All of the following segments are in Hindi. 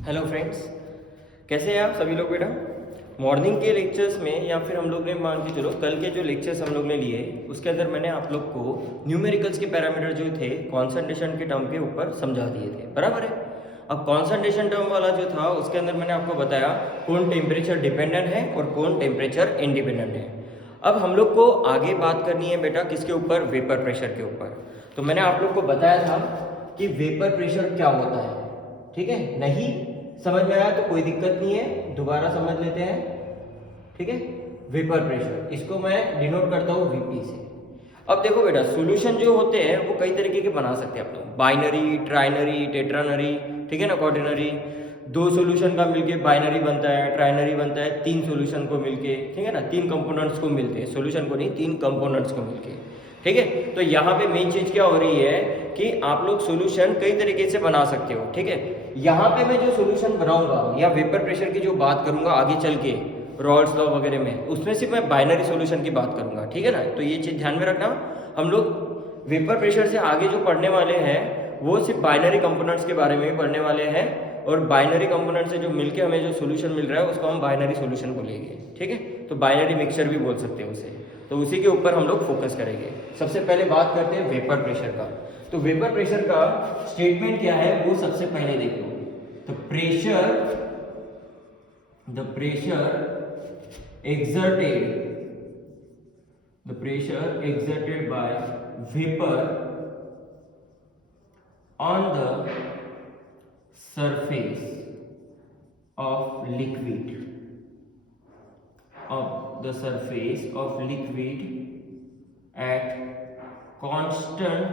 हेलो फ्रेंड्स, कैसे हैं आप सभी लोग बेटा। मॉर्निंग के लेक्चर्स में या फिर हम लोग ने मान के चलो कल के जो लेक्चर्स हम लोग ने लिए उसके अंदर मैंने आप लोग को न्यूमेरिकल्स के पैरामीटर जो थे कॉन्सनट्रेशन के टर्म के ऊपर समझा दिए थे, बराबर है। अब कॉन्सनट्रेशन टर्म वाला जो था उसके अंदर मैंने आपको बताया कौन टेम्परेचर डिपेंडेंट है और कौन टेम्परेचर इंडिपेंडेंट है। अब हम लोग को आगे बात करनी है बेटा किसके ऊपर, वेपर प्रेशर के ऊपर। तो मैंने आप लोग को बताया था कि वेपर प्रेशर क्या होता है, ठीक है। नहीं समझ में आया तो कोई दिक्कत नहीं है, दोबारा समझ लेते हैं, ठीक है। वेपर प्रेशर इसको मैं डिनोट करता हूँ वीपी से। अब देखो बेटा, सॉल्यूशन जो होते हैं वो कई तरीके के बना सकते हैं आप लोग, बाइनरी, ट्राइनरी, टेट्रानरी, ठीक है ना, क्वार्टिनरी। दो सॉल्यूशन का मिलके बाइनरी बनता है, ट्राइनरी बनता है, तीन सॉल्यूशन को मिलके, ठीक है ना, तीन कंपोनेंट्स को मिलते हैं, सॉल्यूशन को नहीं, तीन कंपोनेंट्स को मिलके, ठीक है। तो यहाँ पे मेन चीज क्या हो रही है कि आप लोग सॉल्यूशन कई तरीके से बना सकते हो, ठीक है। यहाँ पे मैं जो सॉल्यूशन बनाऊंगा या वेपर प्रेशर की जो बात करूंगा आगे चल के रॉल्स लॉ वगैरह में, उसमें सिर्फ मैं बाइनरी सॉल्यूशन की बात करूंगा, ठीक है ना। तो ये चीज ध्यान में रखना, हम लोग वेपर प्रेशर से आगे जो पढ़ने वाले हैं वो सिर्फ बाइनरी कंपोनेंट्स के बारे में ही पढ़ने वाले हैं, और बाइनरी कंपोनेंट से जो मिलके हमें जो सॉल्यूशन मिल रहा है उसको हम बाइनरी सॉल्यूशन बोलेंगे, ठीक है। तो बाइनरी मिक्सचर भी बोल सकते हैं उसे, तो उसी के ऊपर हम लोग फोकस करेंगे। सबसे पहले बात करते हैं वेपर प्रेशर का। तो वेपर प्रेशर का स्टेटमेंट क्या है वो सबसे पहले देखो। तो the pressure exerted by vapor on the surface of liquid at constant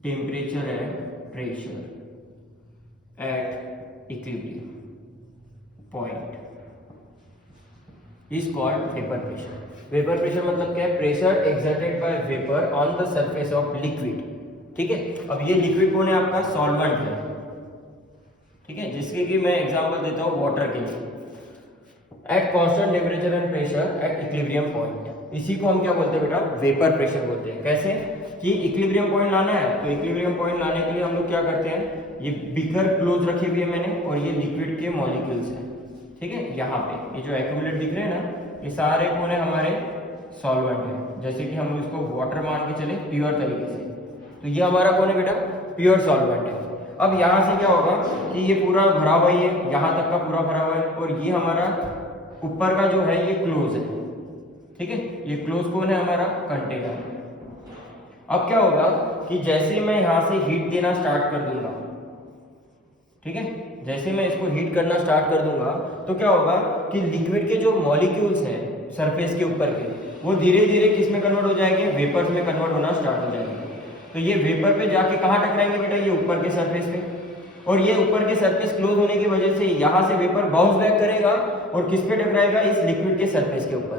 temperature and pressure at equilibrium point is called vapor pressure. Vapour pressure मतलब क्या है? Pressure exerted by vapour on the surface of liquid, ठीक है। अब ये लिक्विड कौन है? आपका सॉल्वेंट है, ठीक है, जिसके कि मैं एग्जांपल देता हूँ वाटर के लिए। At constant temperature and pressure at equilibrium point, इसी को हम क्या बोलते हैं बेटा? वेपर प्रेशर बोलते हैं। कैसे कि इक्विलिब्रियम पॉइंट लाना है, तो इक्विलिब्रियम पॉइंट लाने के लिए हम लोग क्या करते हैं, ये बीकर क्लोज रखी हुई है मैंने, और ये लिक्विड के मॉलिक्यूल्स हैं, ठीक है। यहाँ पे ये जो एक्यूमुलेट दिख रहे हैं ना, ये सारे कौन है? हमारे सॉल्वेंट है। जैसे कि हम इसको वाटर मान के चले प्योर तरीके से, तो ये हमारा कौन है बेटा? प्योर सॉल्वेंट है। अब यहाँ से क्या होगा कि ये पूरा भरा हुआ ही है, यहाँ तक का पूरा भरा हुआ है, और ये हमारा ऊपर का जो है ये क्लोज है, ठीक है। ये क्लोज कौन है? हमारा कंटेनर। अब क्या होगा कि जैसे मैं यहाँ से हीट देना स्टार्ट कर दूंगा, ठीक है, जैसे मैं इसको हीट करना स्टार्ट कर दूंगा तो क्या होगा कि लिक्विड के जो मॉलिक्यूल्स हैं सरफेस के ऊपर के, वो धीरे धीरे किस में कन्वर्ट हो जाएंगे? वेपर्स में कन्वर्ट होना स्टार्ट हो जाएंगे। तो ये वेपर पे जाके कहाँ टकराएंगे बेटा? ये ऊपर के सरफेस पे, और ये ऊपर के सरफेस क्लोज होने की वजह से यहाँ से वेपर बाउंस बैक करेगा और किस पे टकराएगा? इस लिक्विड के सरफेस के ऊपर।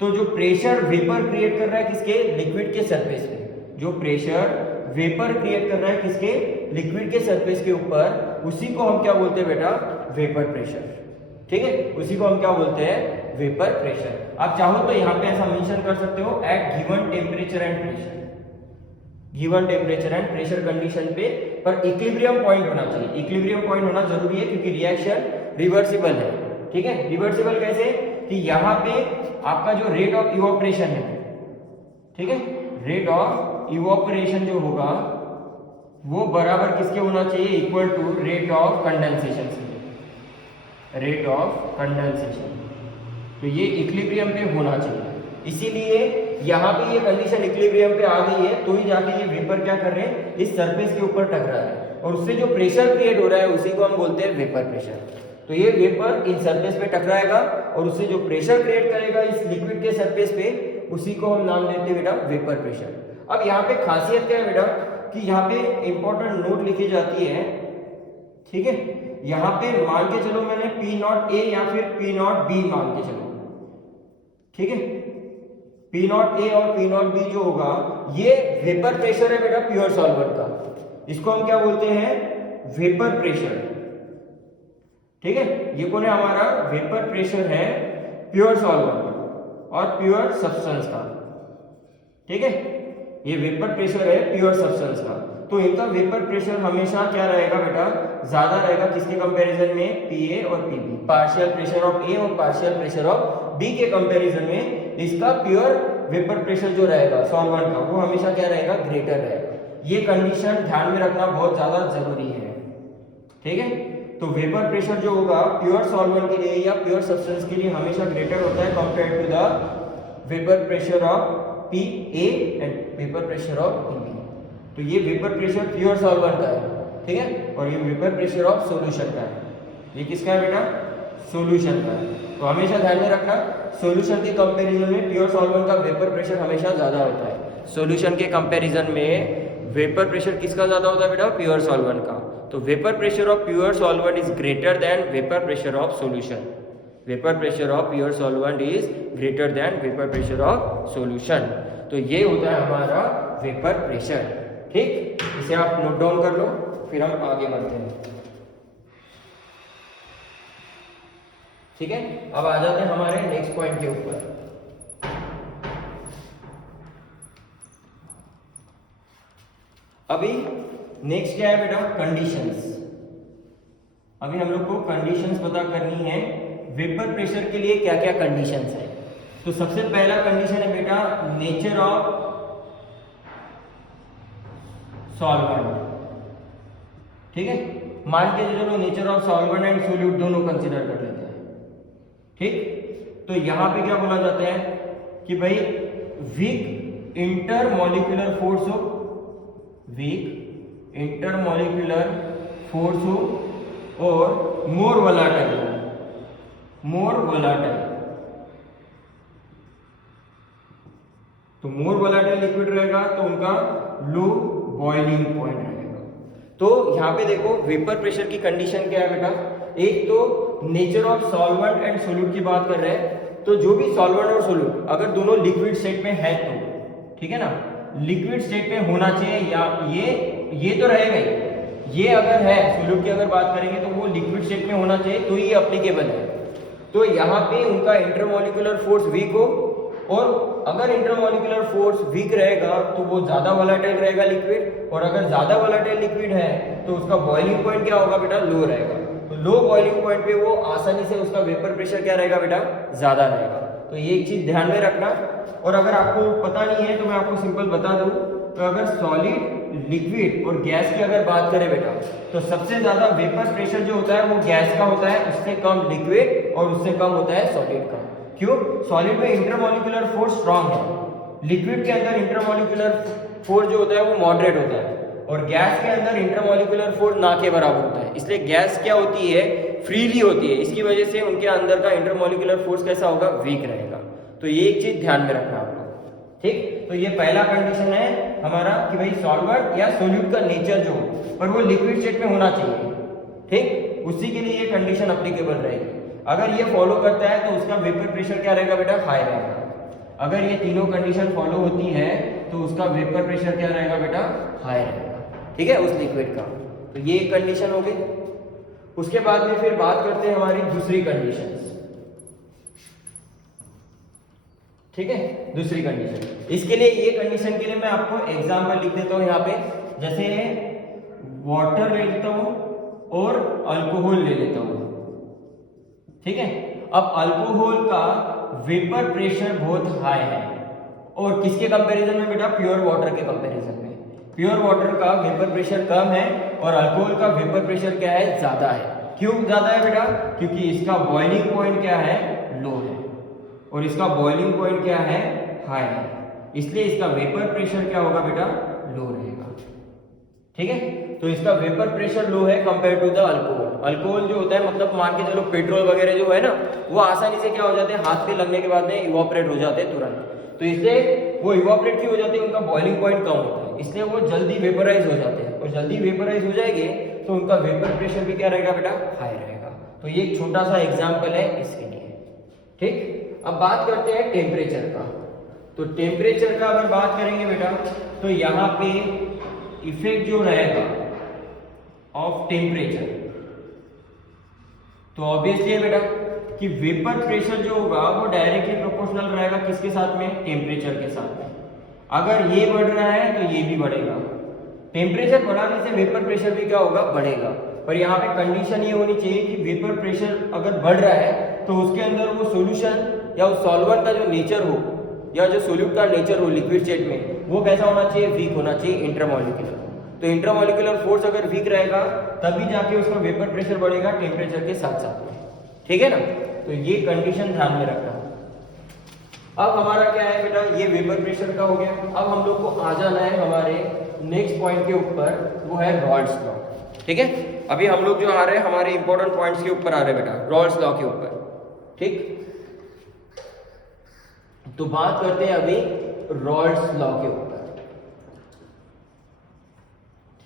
तो जो प्रेशर वेपर क्रिएट कर रहा है किसके? लिक्विड के सरफेस पे। जो प्रेशर वेपर क्रिएट कर रहा है किसके? लिक्विड के सरफेस के ऊपर, उसी को हम क्या बोलते हैं बेटा? वेपर प्रेशर, ठीक है। उसी को हम क्या बोलते हैं? Vapour pressure. आप चाहो तो यहाँ पे ऐसा मेंशन कर सकते हो, at given temperature and pressure, given temperature and pressure condition पे, पर इक्विलिब्रियम पॉइंट होना चाहिए। इक्विलिब्रियम पॉइंट होना जरूरी है क्योंकि रिएक्शन रिवर्सिबल है, ठीक है। रिवर्सिबल कैसे? कि यहाँ पे आपका जो रेट ऑफ इवोपरेशन है, ठीक है, रेट ऑफ इवोपरेशन जो होगा वो बराबर किसके होना चाहिए? Equal to rate of condensation से, रेट ऑफ कंडेंसेशन। तो ये इक्विलिब्रियम पे होना चाहिए। इसीलिए यहाँ पे ये कंडीशन इक्विलिब्रियम पे आ गई है, तो ही जाके ये वेपर क्या कर रहे हैं? इस सरफेस के ऊपर टकरा है, और उससे जो प्रेशर क्रिएट हो रहा है उसी को हम बोलते हैं वेपर प्रेशर। तो ये वेपर इन सरफेस पे टकराएगा और उससे जो प्रेशर क्रिएट करेगा इस लिक्विड के सरफेस पे, उसी को हम नाम देते हैं बेटा वेपर प्रेशर। अब यहाँ पे खासियत क्या है बेटा कि यहाँ पे इंपॉर्टेंट नोट लिखी जाती है, ठीक है। यहाँ पे मान के चलो मैंने P0A या फिर P0B मान के चलो, ठीक है। P0A और P0B जो होगा ये वेपर प्रेशर है बेटा प्योर सॉल्वेंट का, इसको हम क्या बोलते हैं? वेपर प्रेशर, ठीक है। ये कौन है? हमारा वेपर प्रेशर है प्योर सॉल्वेंट और प्योर सब्सटेंस का, ठीक है। ये वेपर प्रेशर है प्योर सब्सटेंस का, तो इनका वेपर प्रेशर हमेशा क्या रहेगा बेटा, ज्यादा रहेगा किसके कंपैरिजन में, Pa और Pb, partial pressure of A और पार्शियल प्रेशर ऑफ B के कंपैरिजन में इसका प्योर वेपर प्रेशर जो रहेगा सॉल्वेंट का वो हमेशा क्या रहेगा, ग्रेटर रहेगा। ये कंडीशन ध्यान में रखना बहुत ज्यादा जरूरी है, ठीक है। तो वेपर प्रेशर जो होगा प्योर सॉल्वेंट के लिए या प्योर सब्सटेंस के लिए हमेशा ग्रेटर होता है compare to the vapour pressure of Pa and vapour pressure of Pb। तो ये वेपर प्रेशर प्योर सॉल्वेंट का है, ठीक है, और ये वेपर प्रेशर ऑफ सॉल्यूशन का है। ये किसका है बेटा, सॉल्यूशन का है। तो हमेशा ध्यान में रखना सॉल्यूशन के कंपैरिजन में प्योर सॉल्वेंट का वेपर प्रेशर हमेशा ज्यादा होता है। सॉल्यूशन के कंपैरिजन में वेपर प्रेशर किसका ज्यादा होता है बेटा, प्योर सॉल्वेंट का। तो vapour pressure of pure solvent is greater than vapour pressure of solution. Vapour pressure of pure solvent is greater than vapour pressure of solution. तो ये होता है हमारा वेपर प्रेशर, ठीक। इसे आप नोट डाउन कर लो, फिर हम आगे बढ़ते हैं, ठीक है। अब आ जाते हैं हमारे नेक्स्ट पॉइंट के ऊपर। अभी नेक्स्ट क्या है बेटा, कंडीशंस। अभी हम लोग को कंडीशंस पता करनी है वेपर प्रेशर के लिए क्या क्या कंडीशंस है। तो सबसे पहला कंडीशन है बेटा नेचर ऑफ सॉल्वेंट, ठीक है। मान के चलो nature of solvent and solute दोनों कंसीडर कर लेते हैं, ठीक। तो यहां पे क्या बोला जाता है कि भाई वीक इंटरमॉलिक्यूलर फोर्स हो, वीक इंटरमॉलिक्यूलर फोर्स हो और मोर वोलाटाइल, मोर वोलाटाइल। तो मोर वोलाटाइल लिक्विड रहेगा तो उनका लो बॉइलिंग पॉइंट रहेगा। तो यहां पे देखो वेपर प्रेशर की कंडीशन क्या है बेटा, एक तो nature of solvent and solute की बात कर रहे हैं। तो जो भी सॉल्वेंट और सोल्यूट अगर दोनों लिक्विड स्टेट में है तो ठीक है ना, लिक्विड स्टेट में होना चाहिए, या ये तो रहेगा ही। ये अगर है सोल्यूट की अगर बात करेंगे तो वो लिक्विड स्टेट में होना चाहिए तो ये एप्लीकेबल है। तो यहाँ पे उनका इंटरमॉलिक्यूलर फोर्स वीक हो, और अगर इंटरमॉलिक्यूलर फोर्स वीक रहेगा तो वो ज्यादा वोलेटाइल रहेगा लिक्विड, और अगर ज्यादा वोलेटाइल लिक्विड है तो उसका बॉइलिंग पॉइंट क्या होगा बेटा, लो रहेगा। तो लो बॉइलिंग पॉइंट पे वो आसानी से उसका वेपर प्रेशर क्या रहेगा बेटा, ज्यादा रहेगा। तो ये एक चीज ध्यान में रखना। और अगर आपको पता नहीं है तो मैं आपको सिंपल बता दूं, तो अगर सॉलिड, लिक्विड और गैस की अगर बात करें बेटा, तो सबसे ज्यादा वेपर प्रेशर जो होता है वो गैस का होता है, उससे कम लिक्विड और उससे कम होता है सॉलिड का। क्यों, सॉलिड में इंटरमॉलिक्यूलर फोर्स स्ट्रांग है, लिक्विड के अंदर इंटरमॉलिक्यूलर फोर्स जो होता है वो मॉडरेट होता है, और गैस के अंदर इंटरमॉलिक्यूलर फोर्स ना के बराबर होता है। इसलिए गैस क्या होती है, फ्रीली होती है, इसकी वजह से उनके अंदर का इंटरमॉलिक्यूलर फोर्स कैसा होगा, वीक रहेगा। तो ये एक चीज ध्यान में रखना आप लोग, ठीक। तो ये पहला कंडीशन है हमारा कि भाई सॉल्वेंट या सोल्यूट का नेचर जो हो पर वो लिक्विड स्टेट में होना चाहिए, ठीक, उसी के लिए ये कंडीशन अप्लीकेबल रहेगी। अगर ये फॉलो करता है तो उसका वेपर प्रेशर क्या रहेगा बेटा, हाई रहेगा। अगर ये तीनों कंडीशन फॉलो होती है तो उसका वेपर प्रेशर क्या रहेगा बेटा, हाई रहेगा, ठीक है, उस लिक्विड का। तो ये एक कंडीशन हो गई। उसके बाद में फिर बात करते हैं हमारी दूसरी कंडीशन, ठीक है, दूसरी कंडीशन। इसके लिए ये कंडीशन के लिए मैं आपको एग्जांपल लिख देता हूं यहाँ पे, जैसे वाटर ले लेता हूं और अल्कोहल ले लेता हूं, ठीक है। अब अल्कोहल का वेपर प्रेशर बहुत हाई है, और किसके कंपैरिजन में बेटा, प्योर वाटर के कंपैरिजन में। प्योर वाटर का वेपर प्रेशर कम है और अल्कोहल का वेपर प्रेशर क्या है, ज्यादा है। क्यों ज्यादा है बेटा, क्योंकि इसका बॉइलिंग पॉइंट क्या है, लो है, और इसका बॉइलिंग पॉइंट क्या है, हाई है, इसलिए इसका वेपर प्रेशर क्या होगा बेटा, लो रहेगा, ठीक है। तो इसका वेपर प्रेशर लो है compare to the alcohol. Alcohol जो होता है, मतलब मान के चलो पेट्रोल वगैरह जो है ना, वो आसानी से क्या हो जाते हैं, हाथ पे लगने के बाद में इवोपरेट हो जाते हैं तुरंत। तो इसलिए वो इवोपरेट क्यों हो जाते हैं, उनका बॉइलिंग पॉइंट कम होता है, इसलिए वो जल्दी वेपराइज हो जाते हैं, और जल्दी वेपराइज हो जाएंगे तो उनका वेपर प्रेशर भी क्या रहेगा बेटा, हाई रहेगा। तो ये एक छोटा सा एग्जाम्पल है इसके लिए, ठीक। अब बात करते हैं टेम्परेचर का। तो टेम्परेचर का अगर बात करेंगे बेटा, तो यहाँ पे इफेक्ट जो रहेगा ऑफ टेम्परेचर, तो ऑब्वियसली है बेटा कि वेपर प्रेशर जो होगा वो डायरेक्टली प्रोपोर्शनल रहेगा किसके साथ में, टेम्परेचर के साथ में। अगर ये बढ़ रहा है तो ये भी बढ़ेगा। टेम्परेचर बढ़ाने से वेपर प्रेशर भी क्या होगा, बढ़ेगा। पर यहाँ पे कंडीशन ये होनी चाहिए कि वेपर प्रेशर अगर बढ़ रहा है तो उसके अंदर वो सॉल्यूशन या उस सॉल्वेंट का जो नेचर हो या जो सोल्यूट का नेचर हो लिक्विड स्टेट में, वो कैसा होना चाहिए, वीक होना चाहिए, इंट्रामोलिकुलर। तो इंट्रामोलिकुलर फोर्स अगर वीक रहेगा तभी जाके उसका वेपर प्रेशर बढ़ेगा टेम्परेचर के साथ साथ में, ठीक है ना। तो ये कंडीशन ध्यान में रखना। अब हमारा क्या है बेटा, ये वेपर प्रेशर का हो गया। अब हम लोग को आ जाना है हमारे नेक्स्ट पॉइंट के ऊपर, वो है रॉल्स लॉ, ठीक है। अभी हम लोग जो आ रहे हैं हमारे इंपॉर्टेंट पॉइंट्स के ऊपर आ रहे हैं बेटा, रॉल्स लॉ के ऊपर, ठीक। तो बात करते हैं अभी रॉल्स लॉ के ऊपर,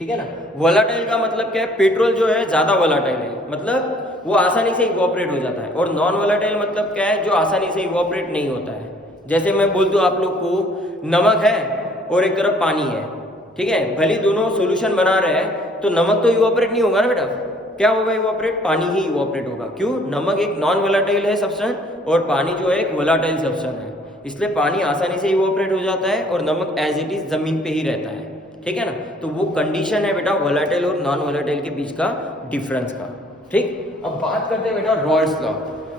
ठीक है ना। वोलाटाइल का मतलब क्या है, पेट्रोल जो है ज्यादा वोलाटाइल है, मतलब वो आसानी से इवोपरेट हो जाता है। और नॉन वोलाटाइल मतलब क्या है, जो आसानी से इवोपरेट नहीं होता है। जैसे मैं बोल दूं आप लोग को, नमक है और एक तरफ पानी है, ठीक है, भले दोनों सोल्यूशन बना रहे हैं तो नमक तो इवोपरेट नहीं होगा ना बेटा, क्या होगा इवोपरेट, पानी ही इवोपरेट होगा। क्यों, नमक एक नॉन वोलाटाइल है सब्सटेंस और पानी जो है एक वोलाटाइल सब्सटेंस है, इसलिए पानी आसानी से इवोपरेट हो जाता है और नमक एज इट इज जमीन पे ही रहता है, ठीक है ना। तो वो कंडीशन है बेटा वोलाटाइल और नॉन वोलाटाइल के बीच का डिफरेंस का, ठीक। अब बात करते हैं बेटा रॉल्स लॉ।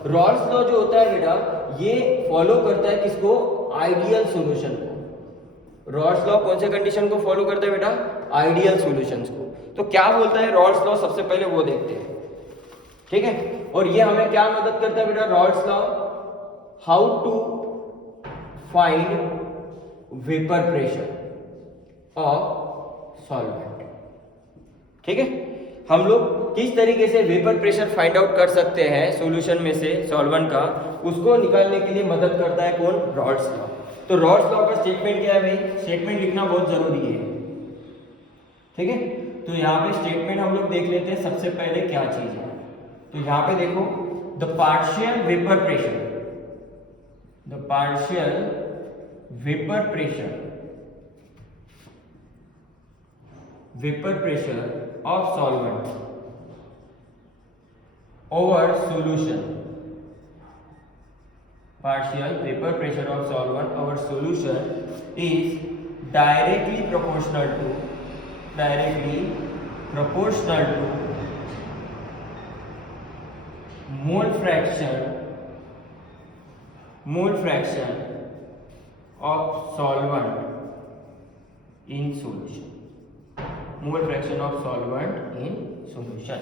रॉल्स लॉ जो होता है बेटा, ये फॉलो करता है किसको, आइडियल सॉल्यूशन को। रॉल्स लॉ कौन से कंडीशन को फॉलो करता है बेटा, आइडियल सॉल्यूशंस को। तो क्या बोलता है रॉल्स लॉ, सबसे पहले वो देखते हैं, ठीक है। और ये हमें क्या मदद करता है बेटा Raoult's law, how to find vapour pressure of solvent, ठीक है। हम लोग किस तरीके से वेपर प्रेशर फाइंड आउट कर सकते हैं सॉल्यूशन में से सॉल्वेंट का, उसको निकालने के लिए मदद करता है कौन, रॉल्स लॉ। तो रॉल्स लॉ का स्टेटमेंट क्या है भाई, स्टेटमेंट लिखना बहुत जरूरी है, ठीक है। तो यहाँ पे स्टेटमेंट हम लोग देख लेते हैं सबसे पहले क्या चीज है। तो यहाँ पे देखो, the partial vapour pressure, the partial vapour pressure of solvent over solution, partial vapor pressure of solvent over solution is directly proportional to mole fraction of solvent in solution, mole fraction of solvent in solution.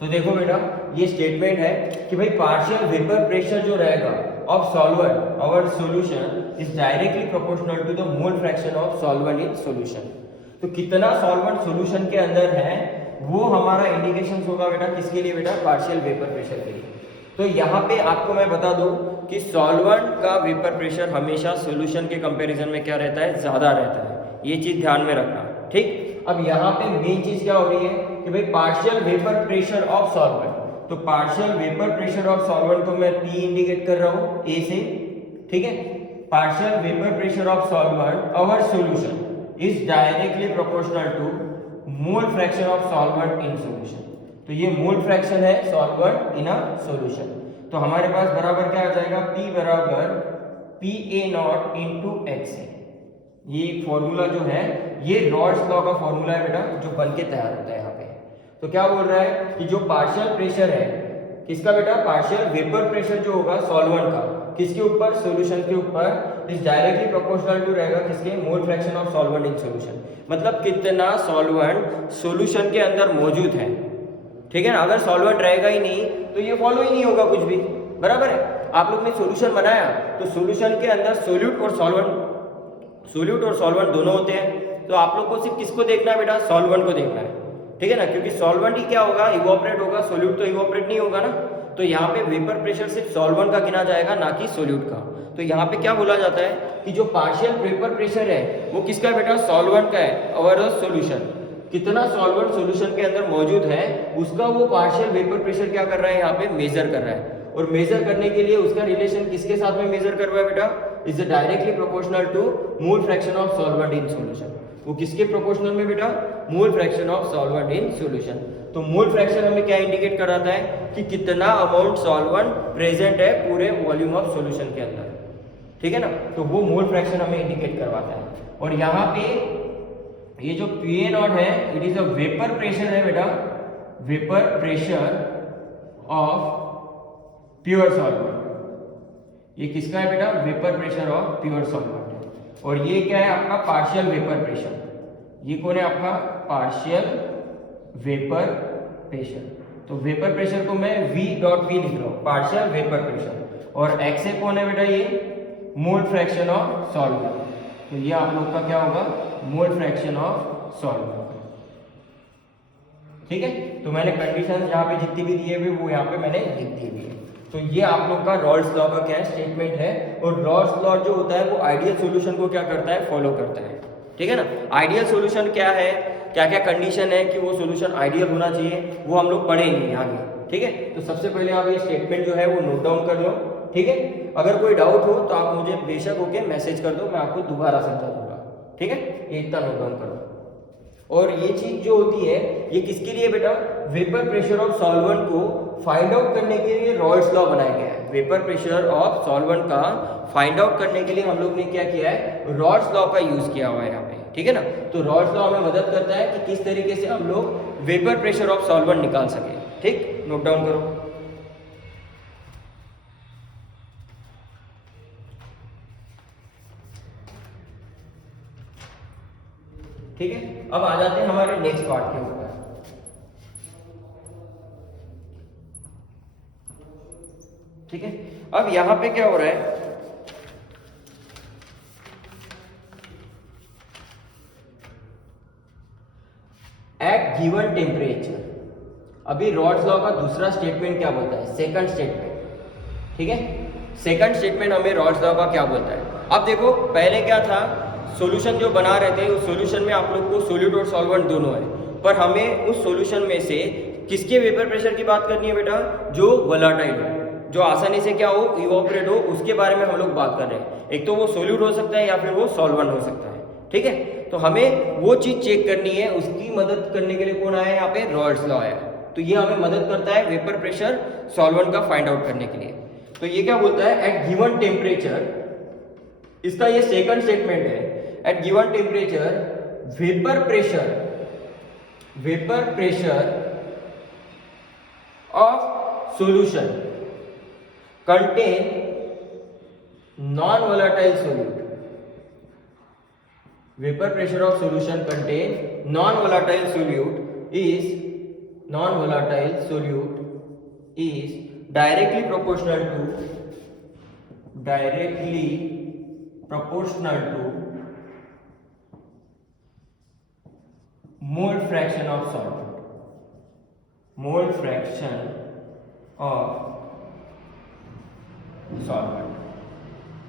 तो देखो बेटा, ये स्टेटमेंट है कि भाई पार्शियल वेपर प्रेशर जो रहेगा ऑफ सॉल्वेंट और solution is directly proportional to the mole fraction of solvent in solution. तो कितना सॉल्वेंट सॉल्यूशन के अंदर है वो हमारा इंडिकेशन होगा बेटा, किसके लिए बेटा, पार्शियल वेपर प्रेशर के लिए। तो यहाँ पे आपको मैं बता दूं कि सॉल्वेंट का वेपर प्रेशर हमेशा सॉल्यूशन के कंपैरिजन में क्या रहता है, ज्यादा रहता है। ये चीज ध्यान में रखना, ठीक। अब यहाँ पे मेन चीज क्या हो रही है कि भाई partial vapour pressure of solvent, तो partial vapour pressure of solvent को मैं P इंडिकेट कर रहा हूँ A से, ठीक है। Partial vapour pressure of solvent our solution is directly proportional to mole fraction of solvent in solution. तो ये मोल फ्रैक्शन है सॉल्वेंट इन अ सॉल्यूशन। तो हमारे पास बराबर क्या आ जाएगा, P बराबर PA0 इंटू XA। ये फॉर्मूला जो है ये रॉल्स लॉ का फॉर्मूला है बेटा, जो बन के तैयार होता है यहाँ पे। तो क्या बोल रहा है कि जो पार्शियल प्रेशर है किसका बेटा, पार्शियल वेपर प्रेशर जो होगा सॉल्वेंट का, किसके ऊपर, सॉल्यूशन के ऊपर, इज डायरेक्टली प्रोपोर्शनल टू रहेगा किसके, मोल fraction of solvent in solution. मतलब कितना सॉल्वेंट सॉल्यूशन के अंदर मौजूद है, ठीक है ना। अगर सॉल्वेंट रहेगा ही नहीं तो ये फॉलो ही नहीं होगा कुछ भी, बराबर है। आप लोग ने सॉल्यूशन बनाया तो सॉल्यूशन के अंदर सोल्यूट और सॉल्वेंट दोनों होते हैं। तो आप लोग को सिर्फ किसको देखना है बेटा, सॉल्वेंट को देखना है, ठीक है ना, क्योंकि सॉल्वेंट ही क्या होगा, इवोपरेट होगा, सोल्यूट तो इवोपरेट नहीं होगा ना। तो यहाँ पे वेपर प्रेशर सिर्फ सॉल्वेंट का गिना जाएगा, ना कि सोल्यूट का। तो यहाँ पे क्या बोला जाता है कि जो पार्शियल वेपर प्रेशर है वो किसका है बेटा, सॉल्वेंट का है, और सॉल्यूशन कितना सॉल्वेंट सॉल्यूशन के अंदर मौजूद है उसका वो पार्शियल वेपर प्रेशर क्या कर रहा है, यहाँ पे मेजर कर रहा है। और मेजर करने के लिए उसका रिलेशन किसके साथ में मेजर कर रहा है बेटा, is directly proportional to mole fraction of solvent in solution. वो किसके प्रोपोर्शनल में बेटा, mole fraction of solvent in solution. तो मोल फ्रैक्शन हमें क्या इंडिकेट कराता है कि कितना अमाउंट सॉल्वेंट प्रेजेंट है पूरे वॉल्यूम ऑफ सॉल्यूशन के अंदर, ठीक है ना, तो वो मोल फ्रैक्शन हमें इंडिकेट करवाता है। और यहाँ पे ये जो PA नॉट है, it is a vapour pressure है बेटा, vapour pressure of pure solvent. ये किसका है बेटा? Vapour pressure of pure solvent. और ये क्या है आपका? Partial vapour pressure. ये कौन है आपका? Partial vapour pressure. तो वेपर प्रेशर को मैं V डॉट V लिख रहा हूँ, पार्शियल वेपर प्रेशर। और XA कौन है बेटा? ये मोल फ्रैक्शन ऑफ सॉल्वेंट। तो ये आप लोग का क्या होगा? मोल फ्रैक्शन ऑफ सॉल्वेंट। ठीक है, तो मैंने कंडीशन यहाँ पे जितनी भी दिए हुए वो यहाँ पे मैंने लिख दी हुई है। तो ये आप लोग का रॉल्स लॉ का क्या है? स्टेटमेंट है। और रॉल्स लॉ जो होता है वो आइडियल सॉल्यूशन को क्या करता है? फॉलो करता है। ठीक है ना, आइडियल सॉल्यूशन क्या है, क्या क्या कंडीशन है कि वो सॉल्यूशन आइडियल होना चाहिए, वो हम लोग पढ़ेंगे आगे। ठीक है, तो सबसे पहले आप ये स्टेटमेंट जो है वो नोट डाउन कर लो। ठीक है, अगर कोई डाउट हो तो आप मुझे बेशक होके मैसेज कर दो, मैं आपको दोबारा समझा दूंगा। ठीक है, ये इतना नोट डाउन करो। और ये चीज जो होती है ये किसके लिए बेटा? वेपर प्रेशर ऑफ सॉल्वेंट को फाइंड आउट करने के लिए रॉल्स लॉ बनाया गया है। वेपर प्रेशर ऑफ सॉल्वेंट का फाइंड आउट करने के लिए हम लोग ने क्या किया है? रॉल्स लॉ का यूज किया हुआ है यहाँ पे। ठीक है ना, तो रॉल्स लॉ हमें मदद करता है कि किस तरीके से हम लोग वेपर प्रेशर ऑफ सॉल्वेंट निकाल सके। ठीक, नोट डाउन करो। ठीक है, अब आ जाते हैं हमारे नेक्स्ट पार्ट के ऊपर। ठीक है, अब यहां पे क्या हो रहा है? At given temperature. अभी रॉल्स लॉ का दूसरा स्टेटमेंट क्या बोलता है? Second statement. ठीक है, सेकंड स्टेटमेंट हमें रॉल्स लॉ का क्या बोलता है? अब देखो, पहले क्या था? सॉल्यूशन जो बना रहे थे उस सॉल्यूशन में आप लोग को सोल्यूट और सॉल्वेंट दोनों है, पर हमें उस सॉल्यूशन में से किसके वेपर प्रेशर की बात करनी है बेटा? जो वोलेटाइल हो, जो आसानी से क्या हो? इवोपरेट हो, उसके बारे में हम लोग बात कर रहे हैं। एक तो वो सोल्यूट हो सकता है या फिर वो सॉल्वेंट हो सकता है। ठीक है, तो हमें वो चीज चेक करनी है, उसकी मदद करने के लिए कौन आया है यहाँ पे? रॉल्स लॉ आया। तो ये हमें मदद करता है वेपर प्रेशर सॉल्वेंट का फाइंड आउट करने के लिए। तो ये क्या बोलता है? एट गिवन टेम्परेचर, इसका ये सेकंड स्टेटमेंट है। At given temperature vapour pressure of solution contain non volatile solute. Vapour pressure of solution contain non volatile solute is directly proportional to mole fraction of solvent, mole fraction of solvent।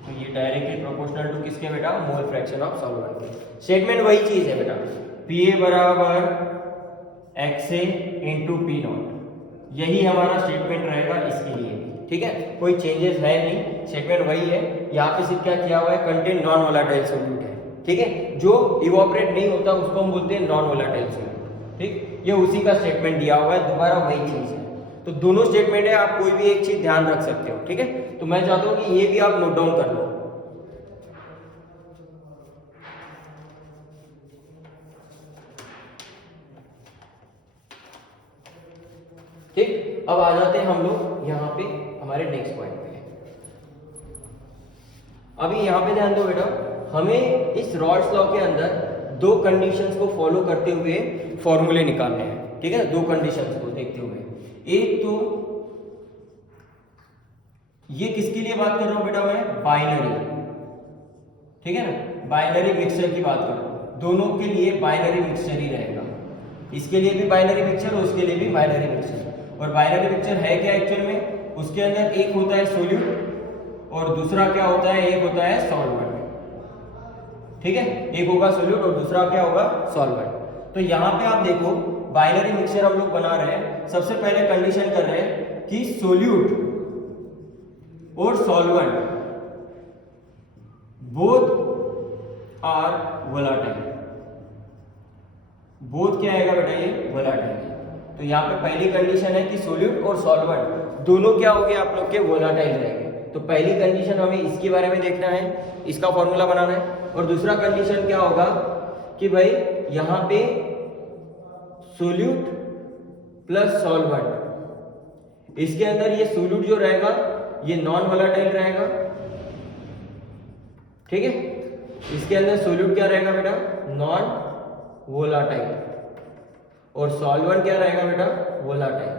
तो ये डायरेक्टली प्रोपोर्शनल टू किसके बेटा? मोल फ्रैक्शन ऑफ सॉल्वेंट के। स्टेटमेंट वही चीज है बेटा, PA बराबर XA इंटू P नॉट। यही हमारा स्टेटमेंट रहेगा इसके लिए भी। ठीक है, कोई चेंजेस है नहीं, स्टेटमेंट वही है। यहाँ पे सिर्फ क्या किया हुआ है? कंटेन नॉन वोलेटाइल सोल्यूट है। ठीक है, जो इवोपरेट नहीं होता उसको हम बोलते हैं नॉन वोलेटाइल सोल्यूट। ठीक, ये उसी का स्टेटमेंट दिया हुआ है, दोबारा वही चीज है। तो दोनों स्टेटमेंट है, आप कोई भी एक चीज ध्यान रख सकते हो। ठीक है, तो मैं चाहता हूं कि ये भी आप नोट डाउन कर लो। ठीक, अब आ जाते हैं हम लोग यहाँ पे हमारे नेक्स्ट पॉइंट पे। अभी यहाँ पे ध्यान दो बेटा, हमें इस रॉल्स लॉ के अंदर दो कंडीशंस को फॉलो करते हुए फॉर्मूले निकालने हैं। ठीक है, दो कंडीशंस को देखते हुए। एक तो ये किसके लिए बात कर रहा हूं बेटा? मैं बाइनरी। ठीक है ना, बाइनरी मिक्सचर की बात कर रहा हूं। दोनों के लिए बाइनरी मिक्सचर ही रहेगा, इसके लिए भी बाइनरी मिक्सचर और उसके लिए भी बाइनरी मिक्सचर। और बाइनरी मिक्सचर है क्या एक्चुअल में? उसके अंदर एक होता है सोल्यूट और दूसरा क्या होता है? एक होता है सॉल्वेंट। ठीक है, एक होगा सोल्यूट और दूसरा क्या होगा? सॉल्वेंट। तो यहां पे आप देखो, बाइनरी मिक्सचर हम लोग बना रहे हैं। सबसे पहले कंडीशन कर रहे हैं कि सोल्यूट और solvent both are volatile. Both क्या आएगा बेटा? ये वोलेटाइल। तो यहाँ पे पहली कंडीशन है कि सोल्यूट और सॉल्वेंट दोनों क्या हो गए आप लोग के? वोलेटाइल रहेंगे। तो पहली कंडीशन हमें इसके बारे में देखना है, इसका फॉर्मूला बनाना है। और दूसरा कंडीशन क्या होगा कि भाई यहाँ पे सोल्यूट प्लस सॉल्वेंट, इसके अंदर ये सोल्यूट जो रहेगा ये नॉन वोलेटाइल रहेगा, ठीक है। इसके अंदर सोल्यूट क्या रहेगा बेटा, नॉन वोलेटाइल, और सॉल्वेंट क्या रहेगा बेटा, वोलेटाइल,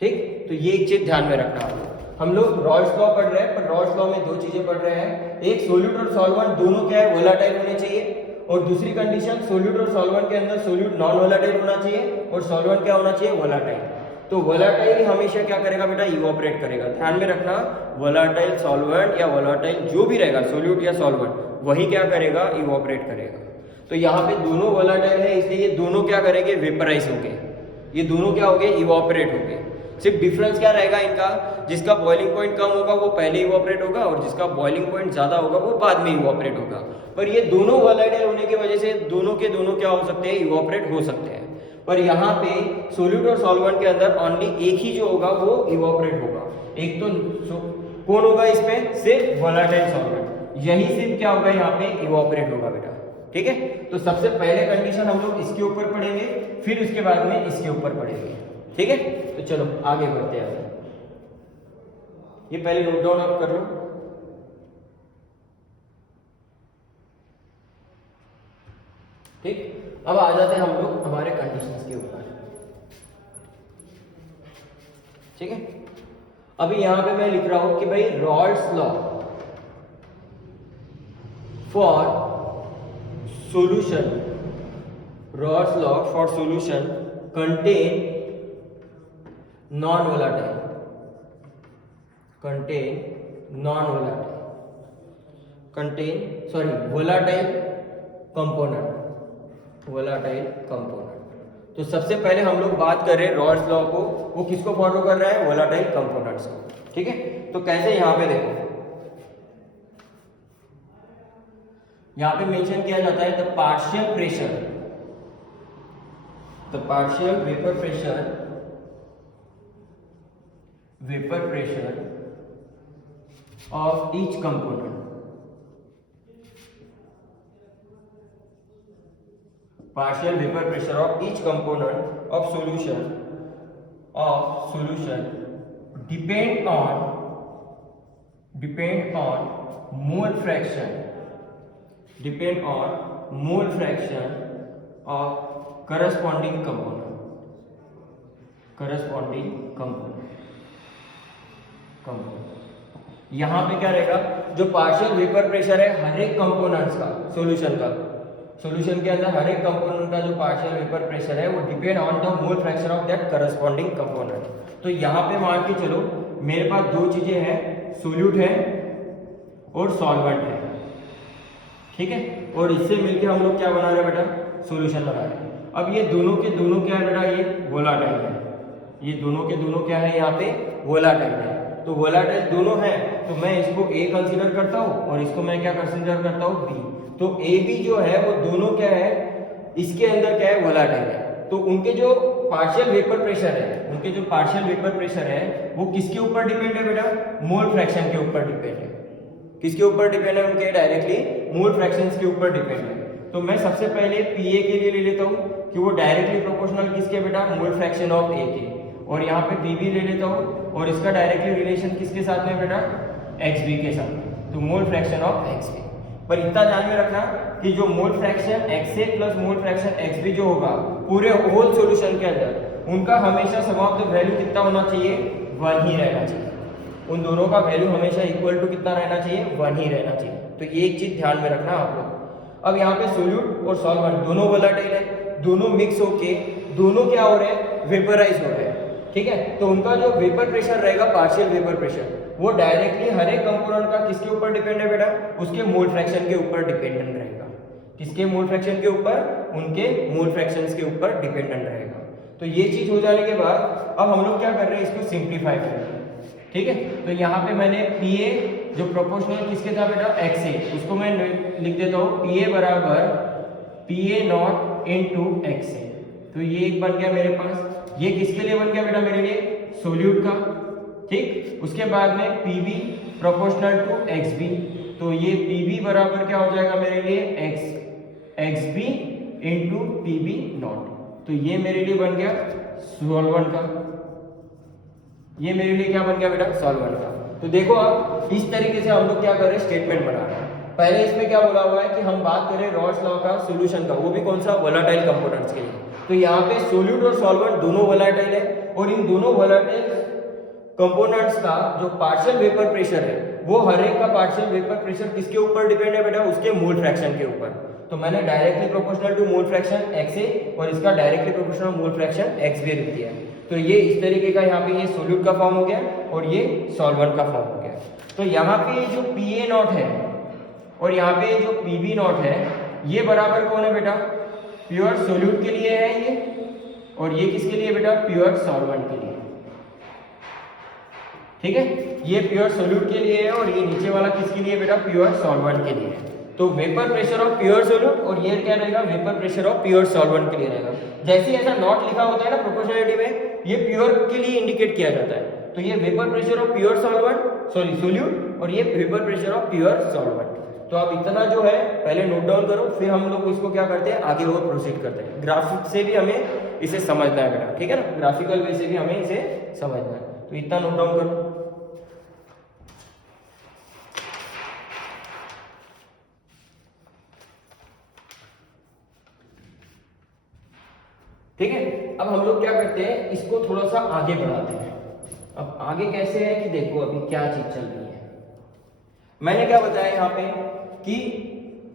ठीक। तो ये एक चीज ध्यान में रखना है। हम लोग रॉल्स लॉ पढ़ रहे हैं, पर रॉल्स लॉ में दो चीजें पढ़ रहे हैं, एक सोल्यूट और सॉल्वेंट दोनों क्या है, वोलेटाइल होने चाहिए, और दूसरी कंडीशन सोल्यूट और सॉल्वेंट के अंदर सोल्यूट नॉन वोलेटाइल होना चाहिए और सॉल्वेंट क्या होना चाहिए, वोलेटाइल। तो वोलेटाइल हमेशा क्या करेगा बेटा, इवोपरेट करेगा। ध्यान में रखना, वोलेटाइल सॉल्वेंट या वोलेटाइल जो भी रहेगा, सोल्यूट या सॉल्वेंट, वही क्या करेगा, इवोपरेट करेगा। तो यहाँ पे दोनों वोलेटाइल है, इसलिए ये दोनों क्या करेंगे, वेपराइज हो गए, ये दोनों क्या हो गए, इवोपरेट हो गए। सिर्फ डिफरेंस क्या रहेगा इनका, जिसका बॉइलिंग पॉइंट कम होगा वो पहले इवोपरेट होगा, और जिसका बॉइलिंग पॉइंट ज्यादा होगा वो बाद में इवोपरेट होगा। पर ये दोनों वोलेटाइल होने की वजह से दोनों के दोनों क्या हो सकते हैं, इवोपरेट हो सकते हैं। पर यहाँ पे सोल्यूट और सॉल्वेंट के अंदर ओनली एक ही जो होगा वो इवोपरेट होगा। एक तो कौन होगा इसमें, सिर्फ वोलेटाइल सॉल्वेंट, यही सिर्फ क्या होगा यहाँ पे, इवोपरेट होगा बेटा, ठीक है। तो सबसे पहले कंडीशन हम लोग इसके ऊपर पढ़ेंगे, फिर उसके बाद में इसके ऊपर पढ़ेंगे, ठीक है। तो चलो आगे बढ़ते हैं। ये पहले नोट डाउन आप कर लो, ठीक। अब आ जाते हैं हम लोग हमारे कंडीशंस के ऊपर, ठीक है। अभी यहां पे मैं लिख रहा हूं कि भाई Rawls law for solution, Rawls law for solution contain non volatile, volatile component. तो सबसे पहले हम लोग बात कर रहे हैं रॉल्स लॉ को, वो किसको फॉलो कर रहा है, वोलेटाइल कंपोनेंट्स को, ठीक है। तो कैसे, यहां पे देखो, यहां पे मेंशन किया जाता है the partial vapour pressure of each component, partial vapor pressure of each component of solution depend on mole fraction of corresponding component। यहां पे क्या रहेगा, जो पार्शियल वेपर प्रेशर है हर एक कंपोनेंट्स का, सॉल्यूशन के अंदर हर एक कंपोनेंट का जो पार्शियल वेपर प्रेशर है वो depend on the mole fraction of that corresponding component. तो यहाँ पे मान के चलो मेरे पास दो चीजें हैं, सोल्यूट है और सॉल्वेंट है, ठीक है। और इससे मिलके हम लोग क्या बना रहे हैं बेटा, सॉल्यूशन बना रहे हैं। अब ये दोनों के दोनों क्या है बेटा, ये वोलेटाइल है, ये दोनों के दोनों क्या है, यहाँ पे वोलेटाइल है। तो वोलेटाइल दोनों है, तो मैं इसको A कंसीडर करता हूँ और इसको मैं क्या कंसीडर करता हूँ, B। तो A B जो है वो दोनों क्या है, इसके अंदर क्या है, वोलेटाइल है। तो उनके जो पार्शियल वेपर प्रेशर है वो किसके ऊपर डिपेंड है बेटा, मोल फ्रैक्शन के ऊपर डिपेंड है। किसके ऊपर डिपेंड है, उनके डायरेक्टली मोल फ्रैक्शंस के ऊपर डिपेंड है। तो मैं सबसे पहले PA के लिए ले लेता हूँ कि वो डायरेक्टली प्रोपोर्शनल किसके बेटा, मोल फ्रैक्शन ऑफ A के, और यहाँ पे PB ले लेता हूँ और इसका डायरेक्टली रिलेशन किसके साथ में बेटा, XB के साथ, तो मोल फ्रैक्शन ऑफ XB। पर इतना ध्यान में रखना कि जो मोल फ्रैक्शन XA प्लस मोल फ्रैक्शन XB जो होगा पूरे होल सॉल्यूशन के अंदर, उनका हमेशा सम ऑफ द वैल्यू कितना होना चाहिए, 1 ही रहना चाहिए। उन दोनों का वैल्यू हमेशा इक्वल टू कितना रहना चाहिए, 1 ही रहना चाहिए। तो ये एक चीज ध्यान में रखना आप लोग। अब यहाँ पे सोल्यूट और सॉल्वेंट दोनों वोलेटाइल है, दोनों मिक्स होके दोनों क्या हो रहे हैं, वेपराइज हो रहे हैं, ठीक है। तो उनका जो वेपर प्रेशर रहेगा, पार्शियल वेपर प्रेशर, वो डायरेक्टली हर एक कंपोनेंट का किसके ऊपर डिपेंड है बेटा, उसके मोल फ्रैक्शन के ऊपर डिपेंडेंट रहेगा। किसके मोल फ्रैक्शन के ऊपर, उनके मोल फ्रैक्शंस के ऊपर डिपेंडेंट रहेगा। तो ये चीज हो जाने के बाद अब हम लोग क्या कर रहे हैं, इसको सिंप्लीफाई कर रहे हैं, ठीक है। तो यहाँ पे मैंने PA जो प्रोपोर्शनल किसके था बेटा, XA, उसको मैं लिख देता हूँ PA बराबर PA नॉट इनटू XA। तो ये एक बन गया मेरे पास, ये किसके लिए बन गया बेटा, मेरे लिए सोल्यूट का, ठीक। उसके बाद में पीबी प्रोपोर्शनल टू एक्सबी, तो ये पीबी बराबर क्या हो जाएगा मेरे लिए एक्सबी इंटू पीबी नॉट। तो ये मेरे लिए बन गया सॉल्वेंट का, ये मेरे लिए क्या बन गया बेटा सॉल्वेंट का। तो देखो आप इस तरीके से हम लोग क्या कर रहे हैं स्टेटमेंट बना रहे हैं। पहले इसमें क्या बोला हुआ है कि हम बात करें रॉल्स लॉ का सॉल्यूशन का, वो भी कौन सा वोलेटाइल कंपोनेंट्स के लिए। तो यहाँ पे सोल्यूट और सॉल्वेंट दोनों वोलेटाइल है और इन दोनों वोलेटाइल कंपोनेंट्स का जो पार्शियल वेपर प्रेशर है वो हर एक का पार्शियल वेपर प्रेशर किसके ऊपर डिपेंड है बेटा, उसके मोल फ्रैक्शन के ऊपर। तो मैंने directly proportional to mole fraction XA और इसका directly proportional mole fraction XB लिख दिया है। तो ये इस तरीके का यहाँ पे ये सोल्यूट का फॉर्म हो गया और ये सॉल्वेंट का फॉर्म हो गया। तो यहाँ पे जो PA नॉट है और यहाँ पे जो PB नॉट है ये बराबर कौन है बेटा, प्योर सोल्यूट के लिए है ये, और ये किसके लिए बेटा प्योर सॉल्वेंट के लिए। ठीक है, ये प्योर सोल्यूट के लिए है और ये नीचे वाला किसके लिए बेटा प्योर सॉल्वेंट के लिए है। तो vapour pressure of pure solute और ये क्या रहेगा vapour pressure of pure solvent के लिए रहेगा। जैसे ऐसा नॉट लिखा होता है ना प्रोपोर्शनलिटी में, ये प्योर के लिए इंडिकेट किया जाता है। तो ये vapour pressure of pure solute और ये vapour pressure of pure solvent. तो आप इतना जो है पहले नोट डाउन करो, फिर हम लोग इसको क्या करते हैं आगे और प्रोसीड करते हैं। ग्राफिक से भी हमें इसे समझना है बेटा, ठीक है ना, ग्राफिकल वे से भी हमें इसे समझना है। तो इतना नोट डाउन करो। ठीक है, अब हम लोग क्या करते हैं इसको थोड़ा सा आगे बढ़ाते हैं। अब आगे कैसे है कि देखो अभी क्या चीज चल रही है। मैंने क्या बताया यहाँ पे कि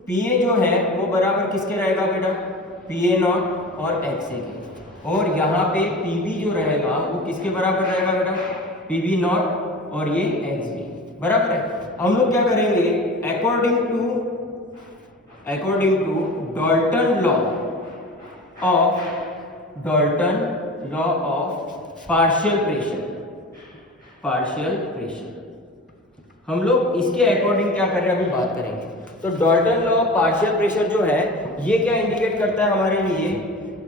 PA जो है वो बराबर किसके रहेगा बेटा PA नॉट और XA के, और यहाँ पे PB जो रहेगा वो किसके बराबर रहेगा बेटा PB नॉट और ये XB बराबर है। हम लोग क्या करेंगे according to Dalton law of partial pressure हम लोग इसके अकॉर्डिंग क्या कर रहे हैं अभी बात करेंगे। तो Dalton law of partial pressure जो है ये क्या इंडिकेट करता है हमारे लिए